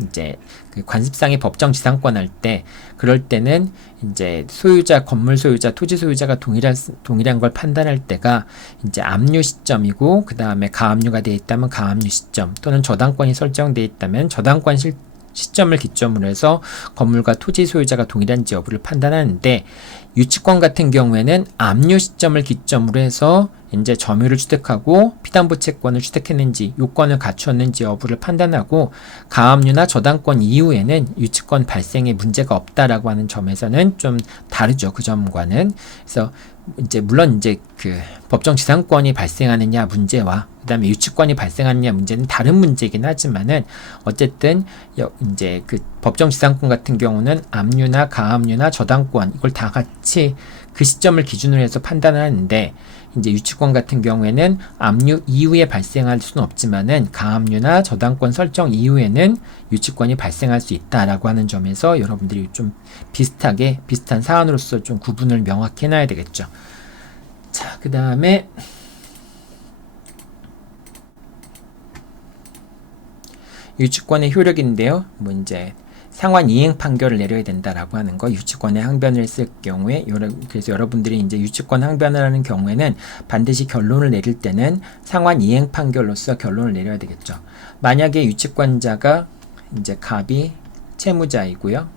이제 그 관습상의 법정 지상권 할 때, 그럴 때는 이제 소유자, 건물 소유자, 토지 소유자가 동일한 걸 판단할 때가 이제 압류 시점이고, 그 다음에 가압류가 되어 있다면 가압류 시점, 또는 저당권이 설정되어 있다면 저당권 시점을 기점으로 해서 건물과 토지 소유자가 동일한지 여부를 판단하는데, 유치권 같은 경우에는 압류 시점을 기점으로 해서 이제 점유를 취득하고 피담보 채권을 취득했는지 요건을 갖추었는지 여부를 판단하고, 가압류나 저당권 이후에는 유치권 발생에 문제가 없다라고 하는 점에서는 좀 다르죠. 그 점과는. 그래서 이제 물론 이제 그 법정 지상권이 발생하느냐 문제와 그다음에 유치권이 발생하느냐 문제는 다른 문제이긴 하지만은, 어쨌든 이제 그 법정 지상권 같은 경우는 압류나 가압류나 저당권 이걸 다 같이 그 시점을 기준으로 해서 판단을 하는데, 이제 유치권 같은 경우에는 압류 이후에 발생할 수는 없지만은 가압류나 저당권 설정 이후에는 유치권이 발생할 수 있다라고 하는 점에서 여러분들이 좀 비슷한 사안으로서 좀 구분을 명확히 해놔야 되겠죠. 자, 그 다음에 유치권의 효력인데요. 뭐 이제 상환 이행 판결을 내려야 된다라고 하는 거, 유치권의 항변을 했을 경우에, 그래서 여러분들이 이제 유치권 항변을 하는 경우에는 반드시 결론을 내릴 때는 상환 이행 판결로서 결론을 내려야 되겠죠. 만약에 유치권자가 이제 갑이 채무자이고요.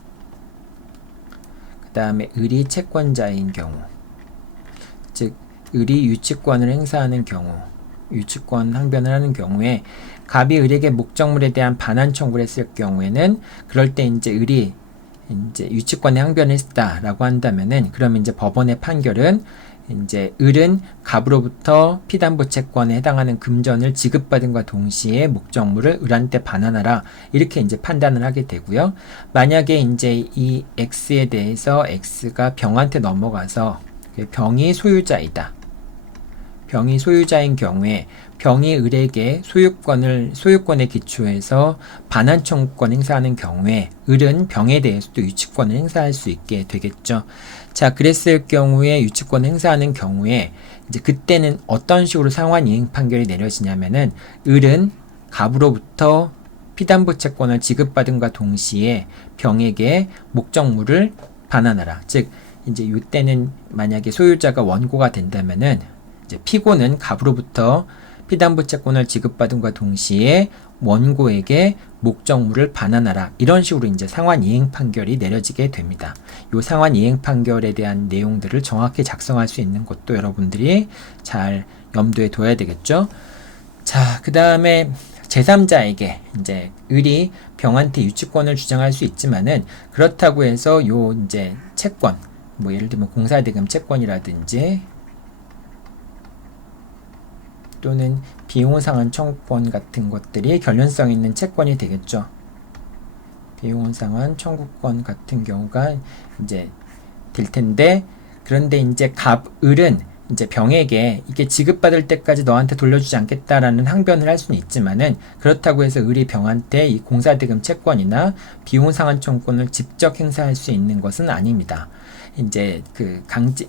그 다음에 을이 채권자인 경우, 즉 을이 유치권을 행사하는 경우, 유치권 항변을 하는 경우에 갑이 을에게 목적물에 대한 반환 청구를 했을 경우에는, 그럴 때 이제 을이 이제 유치권의 항변을 했다라고 한다면은, 그러면 이제 법원의 판결은 이제 을은 갑으로부터 피담보 채권에 해당하는 금전을 지급받은과 동시에 목적물을 을한테 반환하라, 이렇게 이제 판단을 하게 되고요. 만약에 이제 이 X에 대해서 X가 병한테 넘어가서 병이 소유자이다. 병이 소유자인 경우에 병이 을에게 소유권에 기초해서 반환 청구권 행사하는 경우에 을은 병에 대해서도 유치권을 행사할 수 있게 되겠죠. 자, 그랬을 경우에 유치권 행사하는 경우에 이제 그때는 어떤 식으로 상환 이행 판결이 내려지냐면은, 을은 갑으로부터 피담보 채권을 지급받은과 동시에 병에게 목적물을 반환하라. 즉 이제 이때는 만약에 소유자가 원고가 된다면은, 이제 피고는 갑으로부터 피담보 채권을 지급받은과 동시에 원고에게 목적물을 반환하라. 이런 식으로 이제 상환 이행 판결이 내려지게 됩니다. 이 상환 이행 판결에 대한 내용들을 정확히 작성할 수 있는 것도 여러분들이 잘 염두에 둬야 되겠죠. 자, 그 다음에 제3자에게 이제 을이 병한테 유치권을 주장할 수 있지만은 그렇다고 해서 요 이제 채권, 뭐 예를 들면 공사대금 채권이라든지 또는 비용상환 청구권 같은 것들이 결련성 있는 채권이 되겠죠. 비용상환 청구권 같은 경우가 이제 될 텐데, 그런데 이제 을은 이제 병에게 이게 지급받을 때까지 너한테 돌려주지 않겠다라는 항변을 할 수는 있지만은 그렇다고 해서 을이 병한테 이 공사대금 채권이나 비용상환 청구권을 직접 행사할 수 있는 것은 아닙니다. 이제 그 강제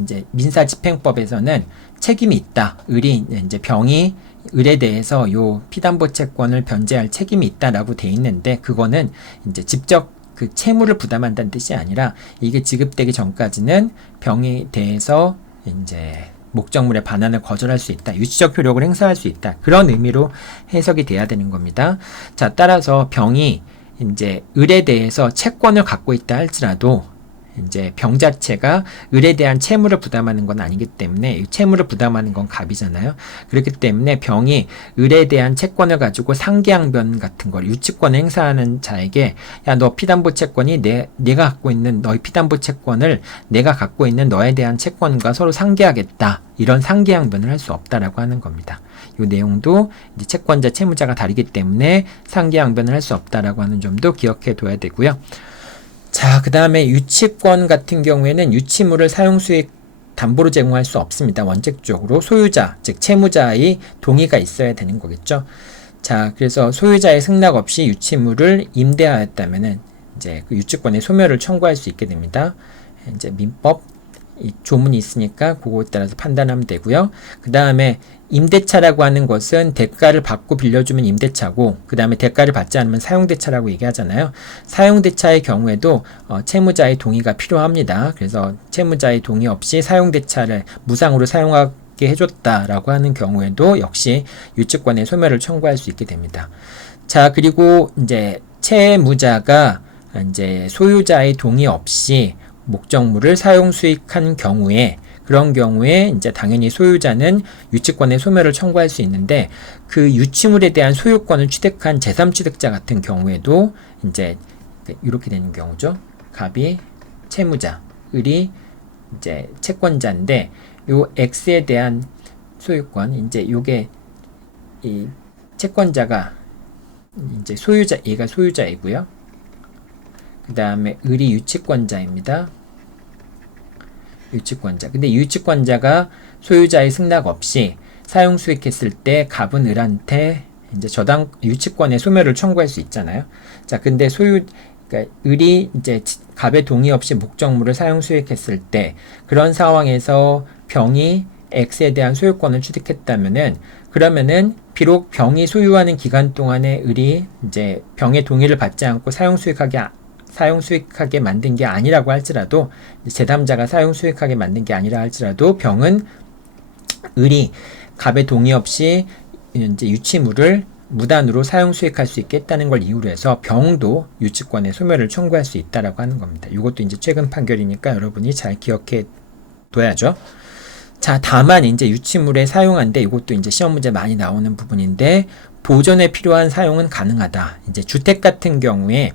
이제 민사집행법에서는 책임이 있다. 을이 이제 병이 을에 대해서 요 피담보 채권을 변제할 책임이 있다라고 돼 있는데, 그거는 이제 직접 그 채무를 부담한다는 뜻이 아니라 이게 지급되기 전까지는 병에 대해서 이제 목적물의 반환을 거절할 수 있다. 유치적 효력을 행사할 수 있다. 그런 의미로 해석이 돼야 되는 겁니다. 자, 따라서 병이 이제 을에 대해서 채권을 갖고 있다 할지라도 이제 병 자체가 을에 대한 채무를 부담하는 건 아니기 때문에, 채무를 부담하는 건 갑이잖아요. 그렇기 때문에 병이 을에 대한 채권을 가지고 상계항변 같은 걸 유치권을 행사하는 자에게, 야, 너 피담보 채권이 내가 갖고 있는 너의 피담보 채권을 내가 갖고 있는 너에 대한 채권과 서로 상계하겠다, 이런 상계항변을 할 수 없다라고 하는 겁니다. 이 내용도 이제 채권자 채무자가 다르기 때문에 상계항변을 할 수 없다라고 하는 점도 기억해 둬야 되고요. 자, 그 다음에 유치권 같은 경우에는 유치물을 사용수익 담보로 제공할 수 없습니다. 원칙적으로 소유자, 즉 채무자의 동의가 있어야 되는 거겠죠. 자, 그래서 소유자의 승낙 없이 유치물을 임대하였다면은 이제 그 유치권의 소멸을 청구할 수 있게 됩니다. 이제 민법 이 조문이 있으니까 그거에 따라서 판단하면 되고요. 그 다음에 임대차라고 하는 것은 대가를 받고 빌려주면 임대차고, 그 다음에 대가를 받지 않으면 사용대차라고 얘기하잖아요. 사용대차의 경우에도 채무자의 동의가 필요합니다. 그래서 채무자의 동의 없이 사용대차를 무상으로 사용하게 해줬다라고 하는 경우에도 역시 유치권의 소멸을 청구할 수 있게 됩니다. 자, 그리고 이제 채무자가 이제 소유자의 동의 없이 목적물을 사용 수익한 경우에, 그런 경우에 이제 당연히 소유자는 유치권의 소멸을 청구할 수 있는데, 그 유치물에 대한 소유권을 취득한 제3취득자 같은 경우에도 이제 이렇게 되는 경우죠. 갑이 채무자, 을이 이제 채권자인데, 요 X에 대한 소유권, 이제 요게 이 채권자가 이제 소유자, 얘가 소유자이고요. 그 다음에 을이 유치권자입니다. 유치권자. 근데 유치권자가 소유자의 승낙 없이 사용 수익했을 때 갑은 을한테 이제 저당 유치권의 소멸을 청구할 수 있잖아요. 자, 근데 그러니까 을이 이제 갑의 동의 없이 목적물을 사용 수익했을 때, 그런 상황에서 병이 X에 대한 소유권을 취득했다면은, 그러면은 비록 병이 소유하는 기간 동안에 을이 이제 병의 동의를 받지 않고 사용 수익하게 만든 게 아니라고 할지라도, 제3자가 사용 수익하게 만든 게 아니라 할지라도 병은 을이 갑의 동의 없이 이제 유치물을 무단으로 사용 수익할 수 있게 했다는 걸 이유로 해서 병도 유치권의 소멸을 청구할 수 있다라고 하는 겁니다. 이것도 이제 최근 판결이니까 여러분이 잘 기억해 둬야죠. 자, 다만 이제 유치물에 사용한데, 이것도 이제 시험 문제 많이 나오는 부분인데, 보존에 필요한 사용은 가능하다. 이제 주택 같은 경우에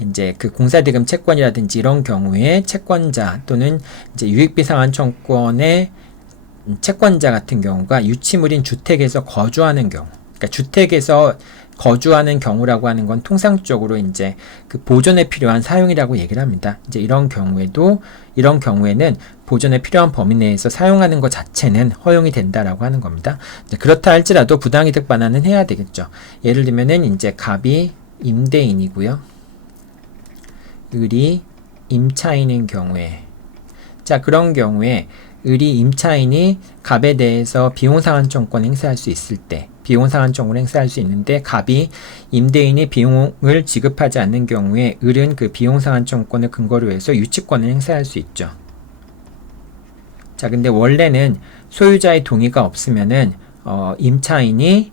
이제 그 공사대금 채권이라든지 이런 경우에 채권자 또는 이제 유익비 상환 청구권의 채권자 같은 경우가 유치물인 주택에서 거주하는 경우, 그러니까 주택에서 거주하는 경우라고 하는 건 통상적으로 이제 그 보존에 필요한 사용이라고 얘기를 합니다. 이제 이런 경우에는 보존에 필요한 범위 내에서 사용하는 것 자체는 허용이 된다라고 하는 겁니다. 이제 그렇다 할지라도 부당이득 반환은 해야 되겠죠. 예를 들면은 이제 갑이 임대인이고요. 을이 임차인인 경우에, 자, 그런 경우에 을이 임차인이 갑에 대해서 비용상환청권 행사할 수 있을 때, 비용상환청을 행사할 수 있는데, 갑이 임대인이 비용을 지급하지 않는 경우에 을은 그 비용상환청권을 근거로 해서 유치권을 행사할 수 있죠. 자, 근데 원래는 소유자의 동의가 없으면은 임차인이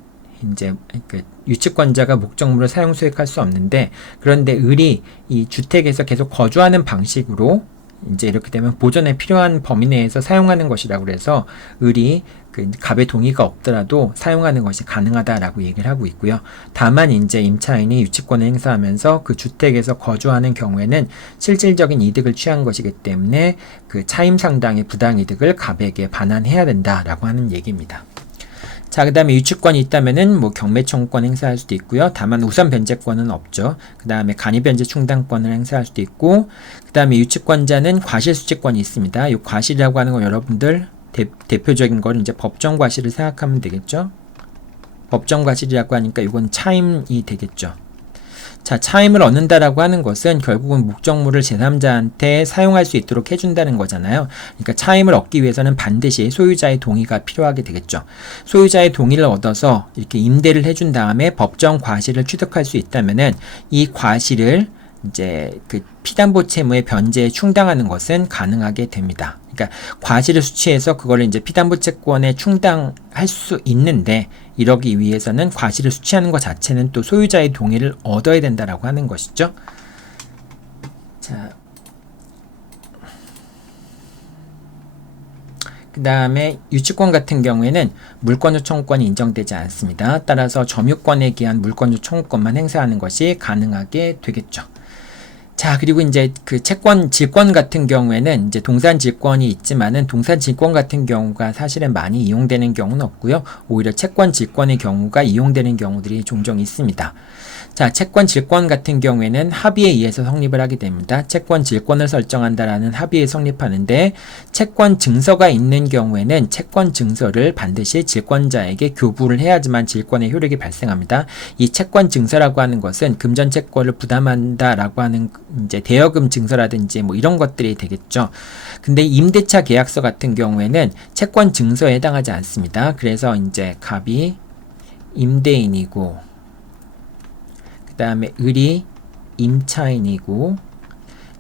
이제 그 유치권자가 목적물을 사용 수익할 수 없는데, 그런데 을이 이 주택에서 계속 거주하는 방식으로 이제 이렇게 되면 보존에 필요한 범위 내에서 사용하는 것이라고 그래서 을이 그 갑의 동의가 없더라도 사용하는 것이 가능하다라고 얘기를 하고 있고요. 다만 이제 임차인이 유치권을 행사하면서 그 주택에서 거주하는 경우에는 실질적인 이득을 취한 것이기 때문에 그 차임 상당의 부당이득을 갑에게 반환해야 된다라고 하는 얘기입니다. 자, 그 다음에 유치권이 있다면은 뭐 경매청구권 행사할 수도 있고요. 다만 우선 변제권은 없죠. 그 다음에 간이변제 충당권을 행사할 수도 있고, 그 다음에 유치권자는 과실수취권이 있습니다. 이 과실이라고 하는 거 여러분들 대표적인 걸 이제 법정 과실을 생각하면 되겠죠. 법정 과실이라고 하니까 이건 차임이 되겠죠. 자, 차임을 얻는다라고 하는 것은 결국은 목적물을 제3자한테 사용할 수 있도록 해준다는 거잖아요. 그러니까 차임을 얻기 위해서는 반드시 소유자의 동의가 필요하게 되겠죠. 소유자의 동의를 얻어서 이렇게 임대를 해준 다음에 법정 과실을 취득할 수 있다면은 이 과실을 이제 그 피담보 채무의 변제에 충당하는 것은 가능하게 됩니다. 그러니까 과실을 수취해서 그거를 이제 피담보 채권에 충당할 수 있는데, 이러기 위해서는 과실을 수취하는 것 자체는 또 소유자의 동의를 얻어야 된다라고 하는 것이죠. 자, 그 다음에 유치권 같은 경우에는 물권조 청구권이 인정되지 않습니다. 따라서 점유권에 기한 물권조 청구권만 행사하는 것이 가능하게 되겠죠. 자, 그리고 이제 그 채권, 질권 같은 경우에는 이제 동산 질권이 있지만은 동산 질권 같은 경우가 사실은 많이 이용되는 경우는 없고요. 오히려 채권 질권의 경우가 이용되는 경우들이 종종 있습니다. 자, 채권 질권 같은 경우에는 합의에 의해서 성립을 하게 됩니다. 채권 질권을 설정한다라는 합의에 성립하는데, 채권 증서가 있는 경우에는 채권 증서를 반드시 질권자에게 교부를 해야지만 질권의 효력이 발생합니다. 이 채권 증서라고 하는 것은 금전 채권을 부담한다라고 하는 이제 대여금 증서라든지 뭐 이런 것들이 되겠죠. 근데 임대차 계약서 같은 경우에는 채권 증서에 해당하지 않습니다. 그래서 이제 갑이 임대인이고, 그 다음에 을이 임차인이고,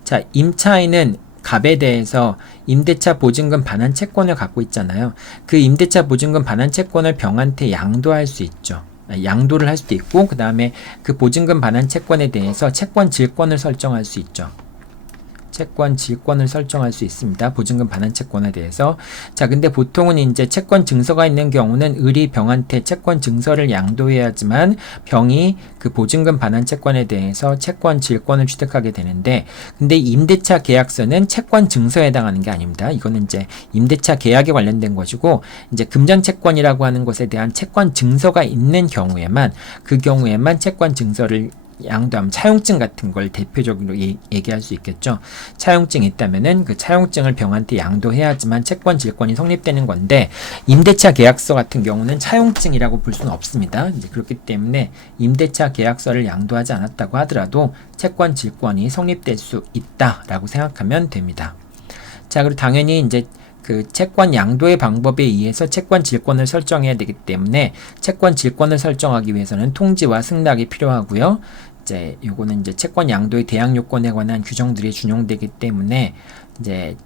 자, 임차인은 갑에 대해서 임대차 보증금 반환 채권을 갖고 있잖아요. 그 임대차 보증금 반환 채권을 병한테 양도할 수 있죠. 양도를 할 수도 있고, 그 다음에 그 보증금 반환 채권에 대해서 채권 질권을 설정할 수 있죠. 채권 질권을 설정할 수 있습니다. 보증금 반환 채권에 대해서. 자, 근데 보통은 이제 채권 증서가 있는 경우는 을이 병한테 채권 증서를 양도해야지만 병이 그 보증금 반환 채권에 대해서 채권 질권을 취득하게 되는데, 근데 임대차 계약서는 채권 증서에 해당하는 게 아닙니다. 이거는 이제 임대차 계약에 관련된 것이고, 이제 금전 채권이라고 하는 것에 대한 채권 증서가 있는 경우에만, 그 경우에만 채권 증서를 양도하면 차용증 같은 걸 대표적으로 얘기할 수 있겠죠. 차용증이 있다면은 그 차용증을 병한테 양도해야지만 채권 질권이 성립되는 건데, 임대차 계약서 같은 경우는 차용증이라고 볼 수는 없습니다. 이제 그렇기 때문에 임대차 계약서를 양도하지 않았다고 하더라도 채권 질권이 성립될 수 있다라고 생각하면 됩니다. 자, 그리고 당연히 이제 그 채권 양도의 방법에 의해서 채권 질권을 설정해야 되기 때문에 채권 질권을 설정하기 위해서는 통지와 승낙이 필요하고요. 이제 요거는 이제 채권 양도의 대항 요건에 관한 규정들이 준용되기 때문에 이제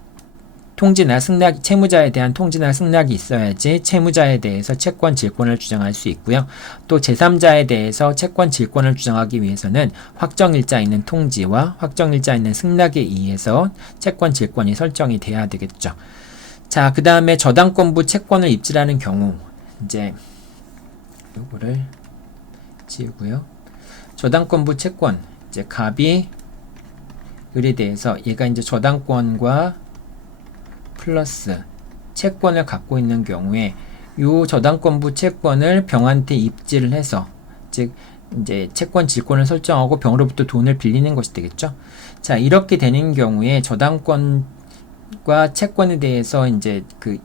통지나 승낙, 채무자에 대한 통지나 승낙이 있어야지 채무자에 대해서 채권 질권을 주장할 수 있고요. 또 제3자에 대해서 채권 질권을 주장하기 위해서는 확정일자 있는 통지와 확정일자 있는 승낙에 의해서 채권 질권이 설정이 돼야 되겠죠. 자, 그 다음에 저당권부 채권을 입증하는 경우, 이제 요거를 지우고요. 저당권부 채권, 이제 갑이 을에 대해서 얘가 이제 저당권과 플러스 채권을 갖고 있는 경우에 요 저당권부 채권을 병한테 입지를 해서, 즉 이제 채권 질권을 설정하고 병으로부터 돈을 빌리는 것이 되겠죠. 자, 이렇게 되는 경우에 저당권과 채권에 대해서 이제 그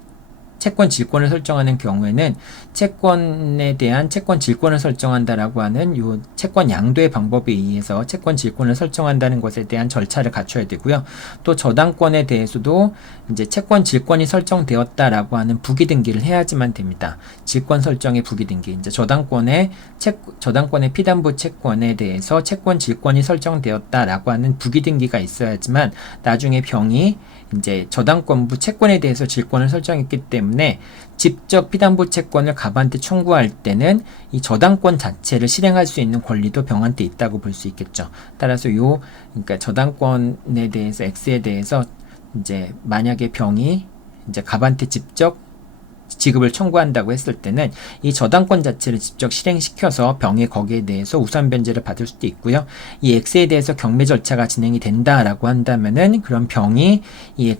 채권 질권을 설정하는 경우에는 채권에 대한 채권 질권을 설정한다라고 하는 요 채권 양도의 방법에 의해서 채권 질권을 설정한다는 것에 대한 절차를 갖춰야 되고요. 또 저당권에 대해서도 이제 채권 질권이 설정되었다라고 하는 부기 등기를 해야지만 됩니다. 질권 설정의 부기 등기. 이제 저당권의 피담보 채권에 대해서 채권 질권이 설정되었다라고 하는 부기 등기가 있어야지만 나중에 병이 이제 저당권부 채권에 대해서 질권을 설정했기 때문에 때문에 직접 피담보 채권을 갑한테 청구할 때는 이 저당권 자체를 실행할 수 있는 권리도 병한테 있다고 볼 수 있겠죠. 따라서 그러니까 저당권에 대해서 X에 대해서 이제 만약에 병이 이제 갑한테 직접 지급을 청구한다고 했을 때는 이 저당권 자체를 직접 실행시켜서 병이 거기에 대해서 우선 변제를 받을 수도 있고요. 이 X에 대해서 경매 절차가 진행이 된다라고 한다면은 그런 병이 이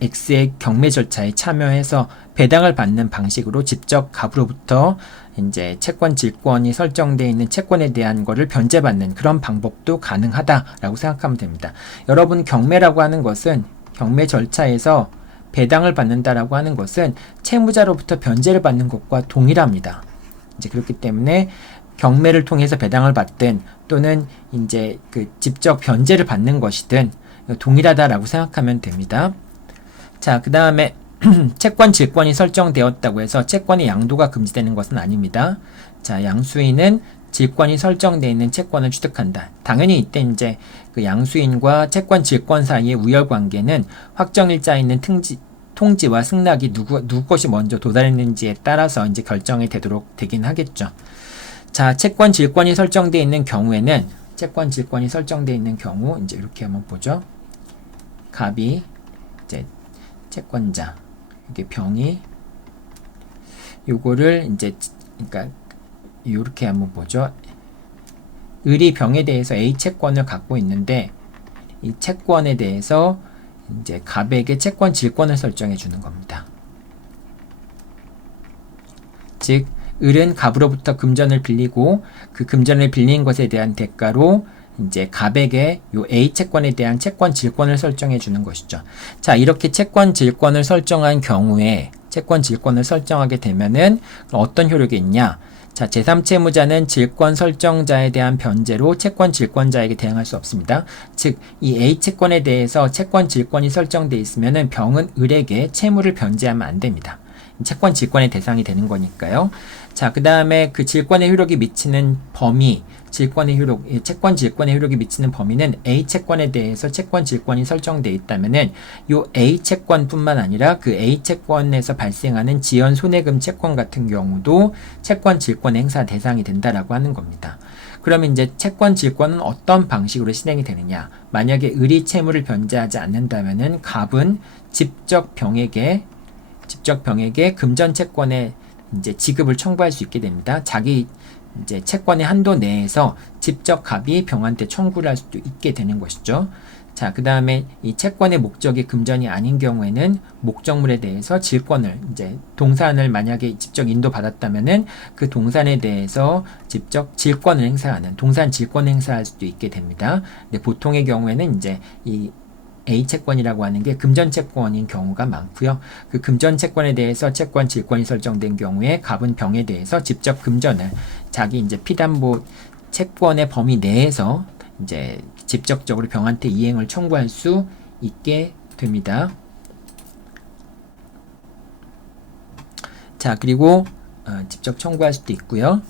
X의 경매 절차에 참여해서 배당을 받는 방식으로 직접 갑으로부터 이제 채권 질권이 설정되어 있는 채권에 대한 거를 변제받는 그런 방법도 가능하다라고 생각하면 됩니다. 여러분, 경매라고 하는 것은 경매 절차에서 배당을 받는다라고 하는 것은 채무자로부터 변제를 받는 것과 동일합니다. 이제 그렇기 때문에 경매를 통해서 배당을 받든 또는 이제 그 직접 변제를 받는 것이든 동일하다라고 생각하면 됩니다. 자, 그 다음에 채권 질권이 설정되었다고 해서 채권의 양도가 금지되는 것은 아닙니다. 자, 양수인은 질권이 설정되어 있는 채권을 취득한다. 당연히 이때 이제 그 양수인과 채권 질권 사이의 우열 관계는 확정일자에 있는 통지와 승낙이 누구 것이 먼저 도달했는지에 따라서 이제 결정이 되도록 되긴 하겠죠. 자, 채권 질권이 설정되어 있는 경우에는 채권 질권이 설정되어 있는 경우 이제 이렇게 한번 보죠. 갑이 이제 채권자, 이게 병이 요거를 이제 그러니까 이렇게 한번 보죠. 을이 병에 대해서 A 채권을 갖고 있는데 이 채권에 대해서 이제 갑에게 채권 질권을 설정해 주는 겁니다. 즉, 을은 갑으로부터 금전을 빌리고 그 금전을 빌린 것에 대한 대가로 이제 갑에게 요 A 채권에 대한 채권 질권을 설정해 주는 것이죠. 자, 이렇게 채권 질권을 설정한 경우에 채권 질권을 설정하게 되면은 어떤 효력이 있냐? 자, 제3채무자는 질권 설정자에 대한 변제로 채권 질권자에게 대항할 수 없습니다. 즉, 이 A 채권에 대해서 채권 질권이 설정되어 있으면은 병은 을에게 채무를 변제하면 안 됩니다. 채권 질권의 대상이 되는 거니까요. 자, 그 다음에 그 질권의 효력이 미치는 범위, 채권 질권의 효력이 미치는 범위는 A 채권에 대해서 채권 질권이 설정되어 있다면은 요 A 채권뿐만 아니라 그 A 채권에서 발생하는 지연 손해금 채권 같은 경우도 채권 질권 행사 대상이 된다라고 하는 겁니다. 그러면 이제 채권 질권은 어떤 방식으로 실행이 되느냐? 만약에 을이 채무를 변제하지 않는다면은 갑은 직접 병에게 금전 채권의 이제 지급을 청구할 수 있게 됩니다. 자기 이제 채권의 한도 내에서 직접 갑이 병한테 청구를 할 수도 있게 되는 것이죠. 자, 그 다음에 이 채권의 목적이 금전이 아닌 경우에는 목적물에 대해서 질권을 이제 동산을 만약에 직접 인도받았다면은 그 동산에 대해서 직접 질권을 행사하는 동산 질권 행사할 수도 있게 됩니다. 근데 보통의 경우에는 이제 이 A 채권이라고 하는 게 금전 채권인 경우가 많고요. 그 금전 채권에 대해서 채권 질권이 설정된 경우에 갑은 병에 대해서 직접 금전을 자기 이제 피담보 채권의 범위 내에서 이제 직접적으로 병한테 이행을 청구할 수 있게 됩니다. 자, 그리고 직접 청구할 수도 있고요.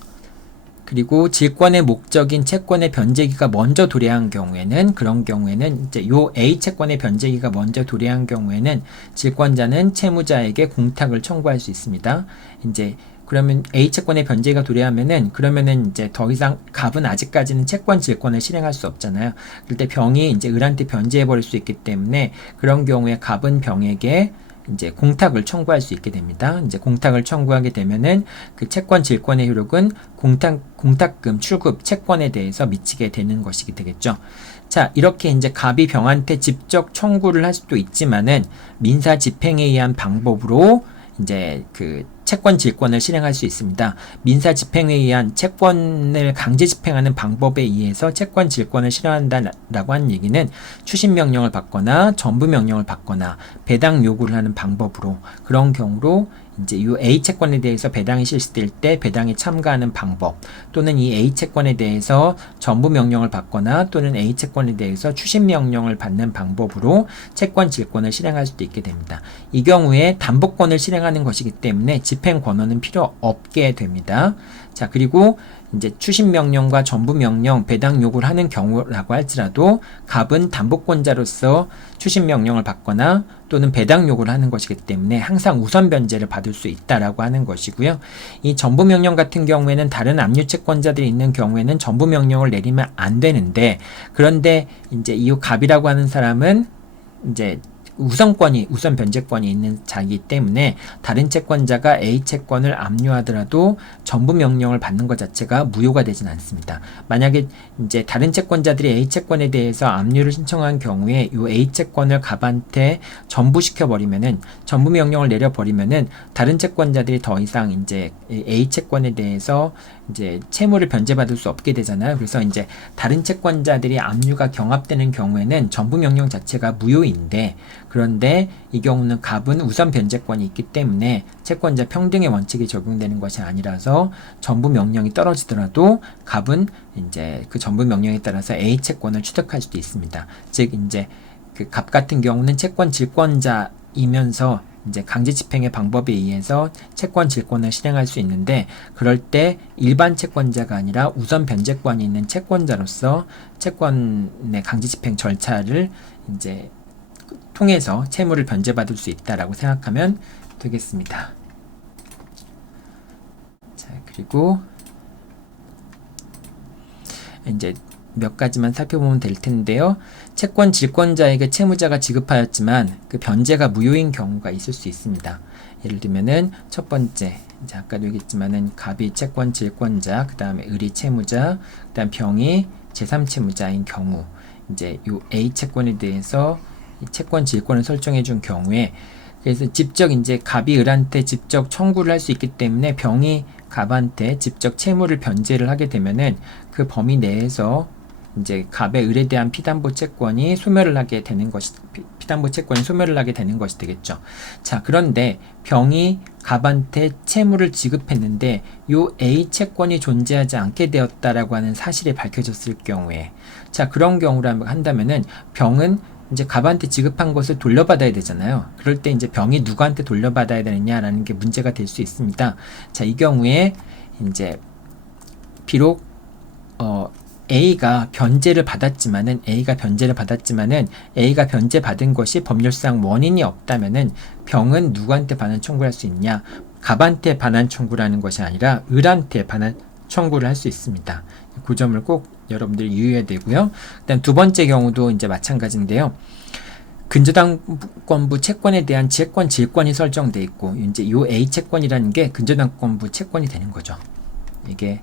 그리고 질권의 목적인 채권의 변제기가 먼저 도래한 경우에는 그런 경우에는 이제 요 A 채권의 변제기가 먼저 도래한 경우에는 질권자는 채무자에게 공탁을 청구할 수 있습니다. 이제 그러면 A 채권의 변제기가 도래하면은 그러면은 이제 더 이상 갑은 아직까지는 채권 질권을 실행할 수 없잖아요. 그럴 때 병이 이제 을한테 변제해 버릴 수 있기 때문에 그런 경우에 갑은 병에게 이제 공탁을 청구할 수 있게 됩니다. 이제 공탁을 청구하게 되면은 그 채권 질권의 효력은 공탁금 출급 채권에 대해서 미치게 되는 것이 되겠죠. 자, 이렇게 이제 갑이 병한테 직접 청구를 할 수도 있지만은 민사 집행에 의한 방법으로 이제 그 채권 질권을 실행할 수 있습니다. 민사 집행에 의한 채권을 강제 집행하는 방법에 의해서 채권 질권을 실행한다라고 하는 얘기는 추심 명령을 받거나 전부 명령을 받거나 배당 요구를 하는 방법으로 그런 경우로 이제 이 A 채권에 대해서 배당이 실시될 때 배당에 참가하는 방법 또는 이 A 채권에 대해서 전부 명령을 받거나 또는 A 채권에 대해서 추심 명령을 받는 방법으로 채권 질권을 실행할 수도 있게 됩니다. 이 경우에 담보권을 실행하는 것이기 때문에 집행 권한은 필요 없게 됩니다. 자, 그리고 이제 추심 명령과 전부 명령 배당 요구를 하는 경우라고 할지라도 갑은 담보권자로서 추심 명령을 받거나 또는 배당 요구를 하는 것이기 때문에 항상 우선 변제를 받을 수 있다라고 하는 것이고요. 이 전부 명령 같은 경우에는 다른 압류 채권자들이 있는 경우에는 전부 명령을 내리면 안 되는데, 그런데 이제 이 갑이라고 하는 사람은 이제 우선 변제권이 있는 자이기 때문에 다른 채권자가 A 채권을 압류하더라도 전부 명령을 받는 것 자체가 무효가 되진 않습니다. 만약에 이제 다른 채권자들이 A 채권에 대해서 압류를 신청한 경우에 이 A 채권을 갑한테 전부 명령을 내려버리면은 다른 채권자들이 더 이상 이제 A 채권에 대해서 이제 채무를 변제받을 수 없게 되잖아요. 그래서 이제 다른 채권자들이 압류가 경합되는 경우에는 전부 명령 자체가 무효인데, 그런데 이 경우는 갑은 우선 변제권이 있기 때문에 채권자 평등의 원칙이 적용되는 것이 아니라서 전부 명령이 떨어지더라도 갑은 이제 그 전부 명령에 따라서 A 채권을 취득할 수도 있습니다. 즉 이제 그 갑 같은 경우는 채권 질권자이면서 이제 강제 집행의 방법에 의해서 채권 질권을 실행할 수 있는데, 그럴 때 일반 채권자가 아니라 우선 변제권이 있는 채권자로서 채권의 강제 집행 절차를 이제 통해서 채무를 변제받을 수 있다라고 생각하면 되겠습니다. 자, 그리고 이제 몇 가지만 살펴보면 될 텐데요. 채권 질권자에게 채무자가 지급하였지만 그 변제가 무효인 경우가 있을 수 있습니다. 예를 들면은 첫 번째, 이제 아까도 얘기했지만은 갑이 채권 질권자, 그 다음에 을이 채무자, 그 다음 병이 제3채무자인 경우, 이제 요 A 채권에 대해서 이 채권 질권을 설정해 준 경우에, 그래서 직접 이제 갑이 을한테 직접 청구를 할 수 있기 때문에 병이 갑한테 직접 채무를 변제를 하게 되면은 그 범위 내에서 이제 갑의 을에 대한 피담보 채권이 소멸을 하게 되는 것이 되겠죠. 자, 그런데 병이 갑한테 채무를 지급했는데 요 A 채권이 존재하지 않게 되었다라고 하는 사실이 밝혀졌을 경우에, 자, 그런 경우라고 한다면은 병은 이제 갑한테 지급한 것을 돌려받아야 되잖아요. 그럴 때 이제 병이 누구한테 돌려받아야 되느냐라는 게 문제가 될 수 있습니다. 자, 이 경우에 이제 비록 A가 변제를 받았지만은 A가 변제받은 것이 법률상 원인이 없다면은 병은 누구한테 반환 청구를 할 수 있냐? 갑한테 반환 청구라는 것이 아니라 을한테 반환 청구를 할 수 있습니다. 그 점을 꼭 여러분들이 유의해야 되고요. 일단 두 번째 경우도 이제 마찬가지인데요. 근저당권부 채권에 대한 채권 질권이 설정돼 있고, 이제 요 A 채권이라는 게 근저당권부 채권이 되는 거죠. 이게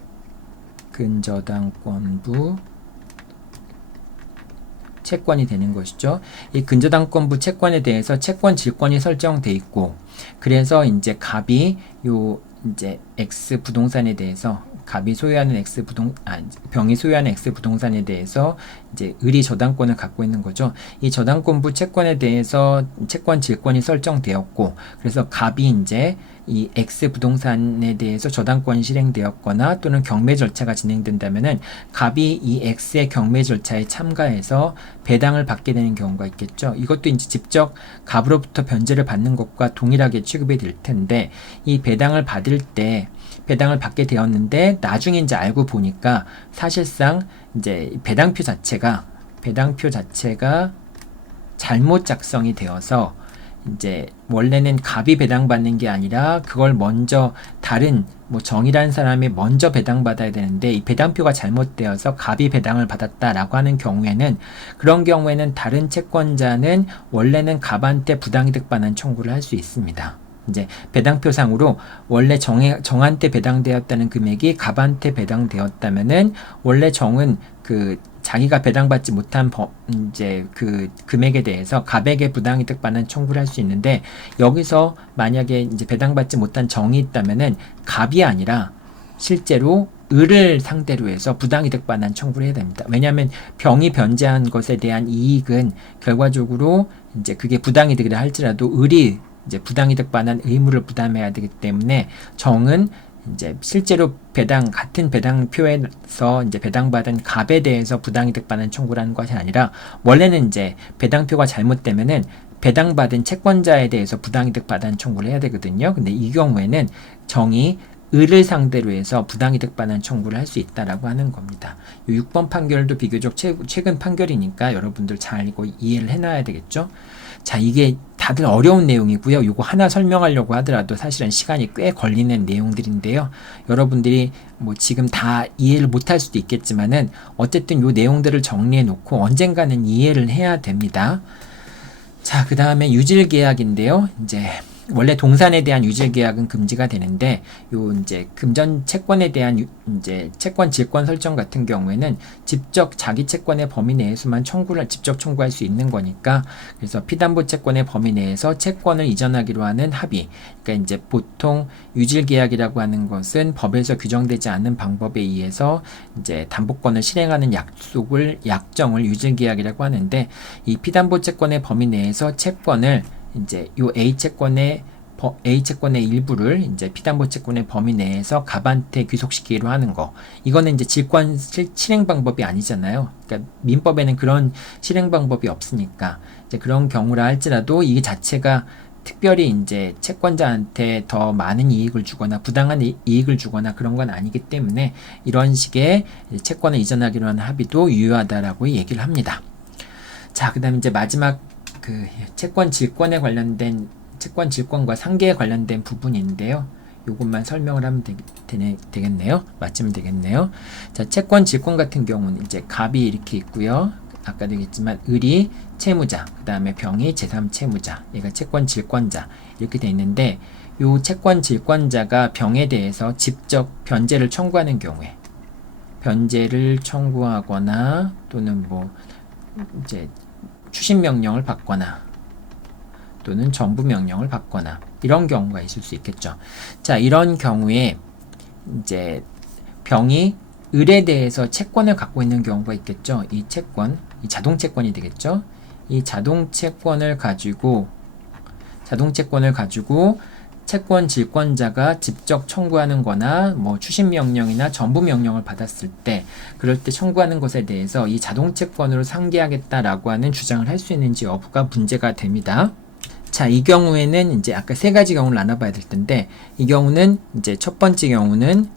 근저당권부 채권이 되는 것이죠. 이 근저당권부 채권에 대해서 채권 질권이 설정돼 있고, 그래서 이제 갑이 요 이제 X 부동산에 대해서 병이 소유하는 X 부동산에 대해서 이제 을이 저당권을 갖고 있는 거죠. 이 저당권부 채권에 대해서 채권 질권이 설정되었고, 그래서 갑이 이제 이 X 부동산에 대해서 저당권이 실행되었거나 또는 경매 절차가 진행된다면은 갑이 이 X의 경매 절차에 참가해서 배당을 받게 되는 경우가 있겠죠. 이것도 이제 직접 갑으로부터 변제를 받는 것과 동일하게 취급이 될 텐데, 이 배당을 받게 되었는데 나중에 이제 알고 보니까 사실상 이제 배당표 자체가 잘못 작성이 되어서 이제 원래는 갑이 배당받는 게 아니라 그걸 먼저 다른 정이라는 사람이 먼저 배당받아야 되는데 이 배당표가 잘못되어서 갑이 배당을 받았다라고 하는 경우에는, 그런 경우에는 다른 채권자는 원래는 갑한테 부당이득 반환 청구를 할 수 있습니다. 이제 배당표상으로 원래 정한테 배당되었다는 금액이 갑한테 배당되었다면은 원래 정은 그 자기가 배당받지 못한 이제 그 금액에 대해서 갑에게 부당이득 반환 청구를 할 수 있는데, 여기서 만약에 이제 배당받지 못한 정이 있다면은 갑이 아니라 실제로 을을 상대로 해서 부당이득 반환 청구를 해야 됩니다. 왜냐하면 병이 변제한 것에 대한 이익은 결과적으로 이제 그게 부당이득이라 할지라도 을이 이제 부당이득 반환 의무를 부담해야 되기 때문에 정은 이제 실제로 같은 배당표에서 이제 배당받은 갑에 대해서 부당이득 반환 청구를 하는 것이 아니라, 원래는 이제 배당표가 잘못되면은 배당받은 채권자에 대해서 부당이득 반환 청구를 해야 되거든요. 근데 이 경우에는 정이 을을 상대로 해서 부당이득 반환 청구를 할 수 있다라고 하는 겁니다. 6번 판결도 비교적 최근 판결이니까 여러분들 잘 이거 이해를 해놔야 되겠죠? 자, 이게 다들 어려운 내용이고요. 이거 하나 설명하려고 하더라도 사실은 시간이 꽤 걸리는 내용들인데요. 여러분들이 뭐 지금 다 이해를 못할 수도 있겠지만은 어쨌든 이 내용들을 정리해 놓고 언젠가는 이해를 해야 됩니다. 자, 그 다음에 유질계약인데요. 이제 원래 동산에 대한 유질계약은 금지가 되는데 요 이제 금전 채권에 대한 이제 채권 질권 설정 같은 경우에는 직접 자기 채권의 범위 내에서만 청구를 직접 청구할 수 있는 거니까, 그래서 피담보 채권의 범위 내에서 채권을 이전하기로 하는 합의, 그러니까 이제 보통 유질계약이라고 하는 것은 법에서 규정되지 않은 방법에 의해서 이제 담보권을 실행하는 약정을 유질계약이라고 하는데, 이 피담보 채권의 범위 내에서 채권을 이제 요 A 채권의 일부를 이제 피담보 채권의 범위 내에서 갑한테 귀속시키기로 하는 거. 이거는 이제 질권 실행 방법이 아니잖아요. 그러니까 민법에는 그런 실행 방법이 없으니까 이제 그런 경우라 할지라도 이 자체가 특별히 이제 채권자한테 더 많은 이익을 주거나 부당한 이익을 주거나 그런 건 아니기 때문에 이런 식의 채권을 이전하기로 하는 합의도 유효하다라고 얘기를 합니다. 자, 그다음에 이제 마지막 그 채권 질권에 관련된 채권 질권과 상계에 관련된 부분인데요. 요것만 설명을 하면 되겠네요. 맞추면 되겠네요. 자, 채권 질권 같은 경우는 이제 갑이 이렇게 있고요. 아까도 얘기했지만 을이 채무자, 그 다음에 병이 제3채무자, 얘가 채권 질권자 이렇게 돼 있는데, 요 채권 질권자가 병에 대해서 직접 변제를 청구하는 경우에 변제를 청구하거나 또는 뭐 이제 추심 명령을 받거나 또는 정부 명령을 받거나 이런 경우가 있을 수 있겠죠. 자, 이런 경우에 이제 병이 을에 대해서 채권을 갖고 있는 경우가 있겠죠. 이 채권, 이 자동채권이 되겠죠. 이 자동채권을 가지고 채권 질권자가 직접 청구하는 거나 뭐 추심 명령이나 전부 명령을 받았을 때, 그럴 때 청구하는 것에 대해서 이 자동채권으로 상계하겠다라고 하는 주장을 할 수 있는지 여부가 문제가 됩니다. 자, 이 경우에는 이제 아까 세 가지 경우를 나눠봐야 될 텐데, 이 경우는 이제 첫 번째 경우는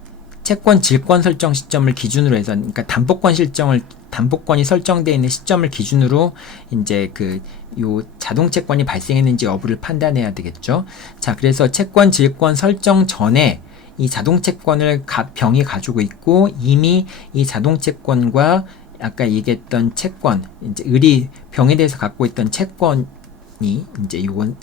채권 질권 설정 시점을 기준으로 해서, 그러니까 담보권이 설정되어 있는 시점을 기준으로 이제 요 자동채권이 발생했는지 여부를 판단해야 되겠죠. 자, 그래서 채권 질권 설정 전에 이 자동채권을 병이 가지고 있고, 이미 이 자동채권과 아까 얘기했던 채권, 이제 을이 병에 대해서 갖고 있던 채권이 이제 요건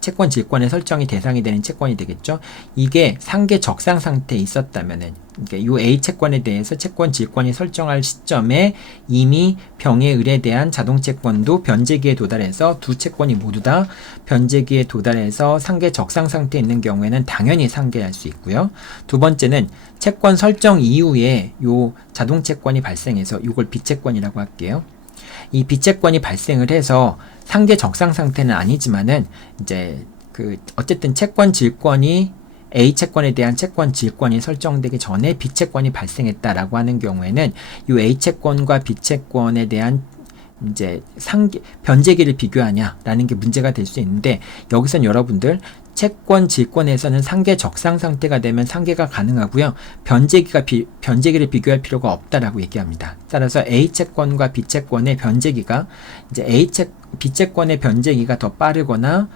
채권 질권의 설정이 대상이 되는 채권이 되겠죠. 이게 상계 적상 상태에 있었다면은, 그러니까 요 A 채권에 대해서 채권 질권이 설정할 시점에 이미 병의 을에 대한 자동채권도 변제기에 도달해서 두 채권이 모두 다 변제기에 도달해서 상계 적상 상태에 있는 경우에는 당연히 상계할 수 있고요. 두 번째는 채권 설정 이후에 요 자동채권이 발생해서 요걸 B채권이라고 할게요. 이 B채권이 발생을 해서 상계 적상 상태는 아니지만은 이제 어쨌든 채권 질권이 A 채권에 대한 채권 질권이 설정되기 전에 B 채권이 발생했다라고 하는 경우에는 이 A 채권과 B 채권에 대한 이제 변제기를 비교하냐라는 게 문제가 될 수 있는데, 여기선 여러분들 채권 질권에서는 상계 적상 상태가 되면 상계가 가능하고요. 변제기를 비교할 필요가 없다라고 얘기합니다. 따라서 A 채권과 B 채권의 변제기가 이제 B 채권의 변제기가 더 빠르거나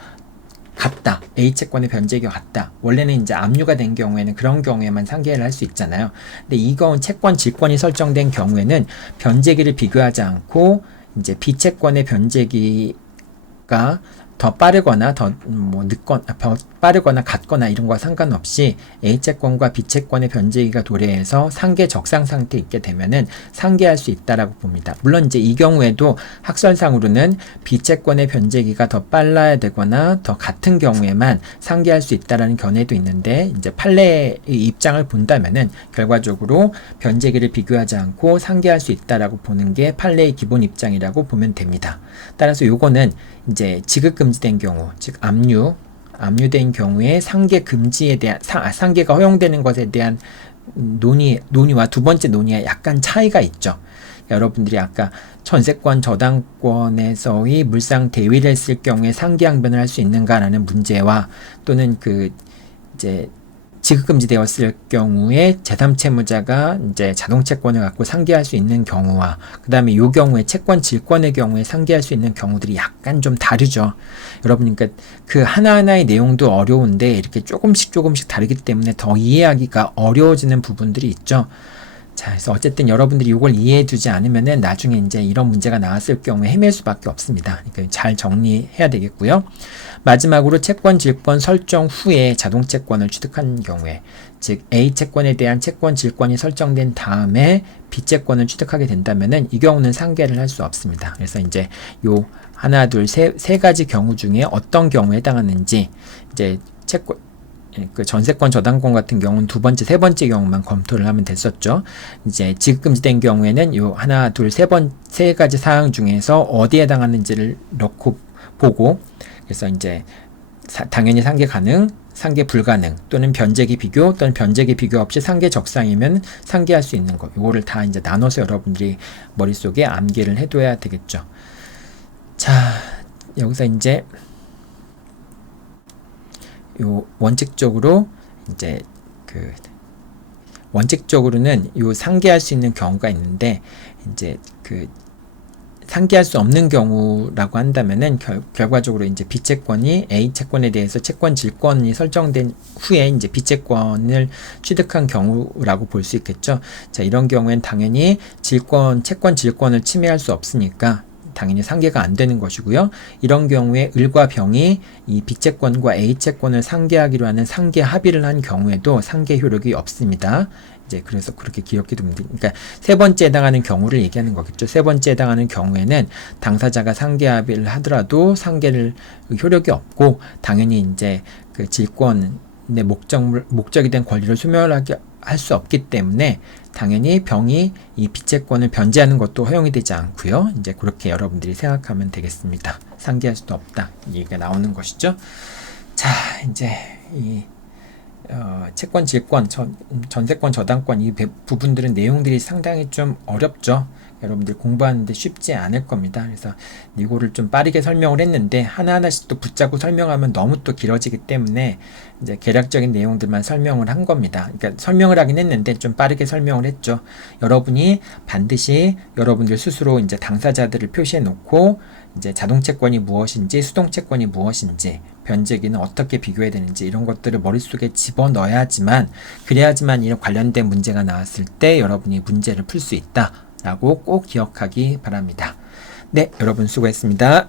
같다. A 채권의 변제기가 같다. 원래는 이제 압류가 된 경우에는 그런 경우에만 상계를 할 수 있잖아요. 근데 이건 채권 질권이 설정된 경우에는 변제기를 비교하지 않고 이제 B 채권의 변제기가 더 빠르거나 빠르거나 같거나 이런 거와 상관없이 A 채권과 B 채권의 변제기가 도래해서 상계 적상 상태에 있게 되면은 상계할 수 있다라고 봅니다. 물론 이제 이 경우에도 학설상으로는 B 채권의 변제기가 더 빨라야 되거나 더 같은 경우에만 상계할 수 있다라는 견해도 있는데, 이제 판례의 입장을 본다면은 결과적으로 변제기를 비교하지 않고 상계할 수 있다라고 보는 게 판례의 기본 입장이라고 보면 됩니다. 따라서 요거는 이제 지급 금지된 경우, 즉 압류된 경우에 상계 금지에 대한 상계가 허용되는 것에 대한 논의와 두 번째 논의에 약간 차이가 있죠. 여러분들이 아까 전세권 저당권에서의 물상 대위를 했을 경우에 상계 항변을 할 수 있는가라는 문제와, 또는 이제 지급금지되었을 경우에 제3채무자가 이제 자동채권을 갖고 상계할 수 있는 경우와 그 다음에 요 경우에 채권 질권의 경우에 상계할 수 있는 경우들이 약간 좀 다르죠. 여러분, 그러니까 그 하나하나의 내용도 어려운데 이렇게 조금씩 다르기 때문에 더 이해하기가 어려워지는 부분들이 있죠. 자, 그래서 어쨌든 여러분들이 이걸 이해해 두지 않으면은 나중에 이제 이런 문제가 나왔을 경우에 헤맬 수밖에 없습니다. 그러니까 잘 정리해야 되겠고요. 마지막으로 채권 질권 설정 후에 자동채권을 취득한 경우에, 즉 A 채권에 대한 채권 질권이 설정된 다음에 B 채권을 취득하게 된다면은 이 경우는 상계를 할 수 없습니다. 그래서 이제 요 하나, 둘, 세 가지 경우 중에 어떤 경우에 해당하는지 이제 채권 그 전세권 저당권 같은 경우는 두 번째, 세 번째 경우만 검토를 하면 됐었죠. 이제 지급금지된 경우에는 요 하나, 둘, 세 가지 사항 중에서 어디에 해당하는지를 넣고 보고, 그래서 이제 당연히 상계 가능, 상계 불가능, 또는 변제기 비교, 또는 변제기 비교 없이 상계 적상이면 상계할 수 있는 거, 요거를 다 이제 나눠서 여러분들이 머릿속에 암기를 해둬야 되겠죠. 자, 여기서 이제 요 원칙적으로는 요 상계할 수 있는 경우가 있는데, 이제 그 상계할 수 없는 경우라고 한다면은 결과적으로 이제 B 채권이 A 채권에 대해서 채권 질권이 설정된 후에 이제 B 채권을 취득한 경우라고 볼 수 있겠죠. 자, 이런 경우엔 당연히 채권 질권을 침해할 수 없으니까 당연히 상계가 안 되는 것이고요. 이런 경우에 을과 병이 이 B채권과 A채권을 상계하기로 하는 상계 합의를 한 경우에도 상계 효력이 없습니다. 이제 그래서 그렇게 기억해 두면 됩니다. 그러니까 세 번째에 해당하는 경우를 얘기하는 거겠죠. 세 번째에 해당하는 경우에는 당사자가 상계 합의를 하더라도 상계를 효력이 없고, 당연히 이제 그 질권의 목적이 된 권리를 소멸하게 할 수 없기 때문에 당연히 병이 이 B채권을 변제하는 것도 허용이 되지 않고요. 이제 그렇게 여러분들이 생각하면 되겠습니다. 상계할 수도 없다, 이 얘기가 나오는 것이죠. 자, 이제 이 채권 질권, 전세권 저당권 이 부분들은 내용들이 상당히 좀 어렵죠. 여러분들 공부하는데 쉽지 않을 겁니다. 그래서 이거를 좀 빠르게 설명을 했는데 하나하나씩 또 붙잡고 설명하면 너무 또 길어지기 때문에 이제 개략적인 내용들만 설명을 한 겁니다. 그러니까 설명을 하긴 했는데 좀 빠르게 설명을 했죠. 여러분이 반드시 여러분들 스스로 이제 당사자들을 표시해 놓고, 이제 자동채권이 무엇인지, 수동채권이 무엇인지, 변제기는 어떻게 비교해야 되는지 이런 것들을 머릿속에 집어넣어야지만, 그래야지만 이런 관련된 문제가 나왔을 때 여러분이 문제를 풀 수 있다 라고 꼭 기억하기 바랍니다. 네, 여러분 수고했습니다.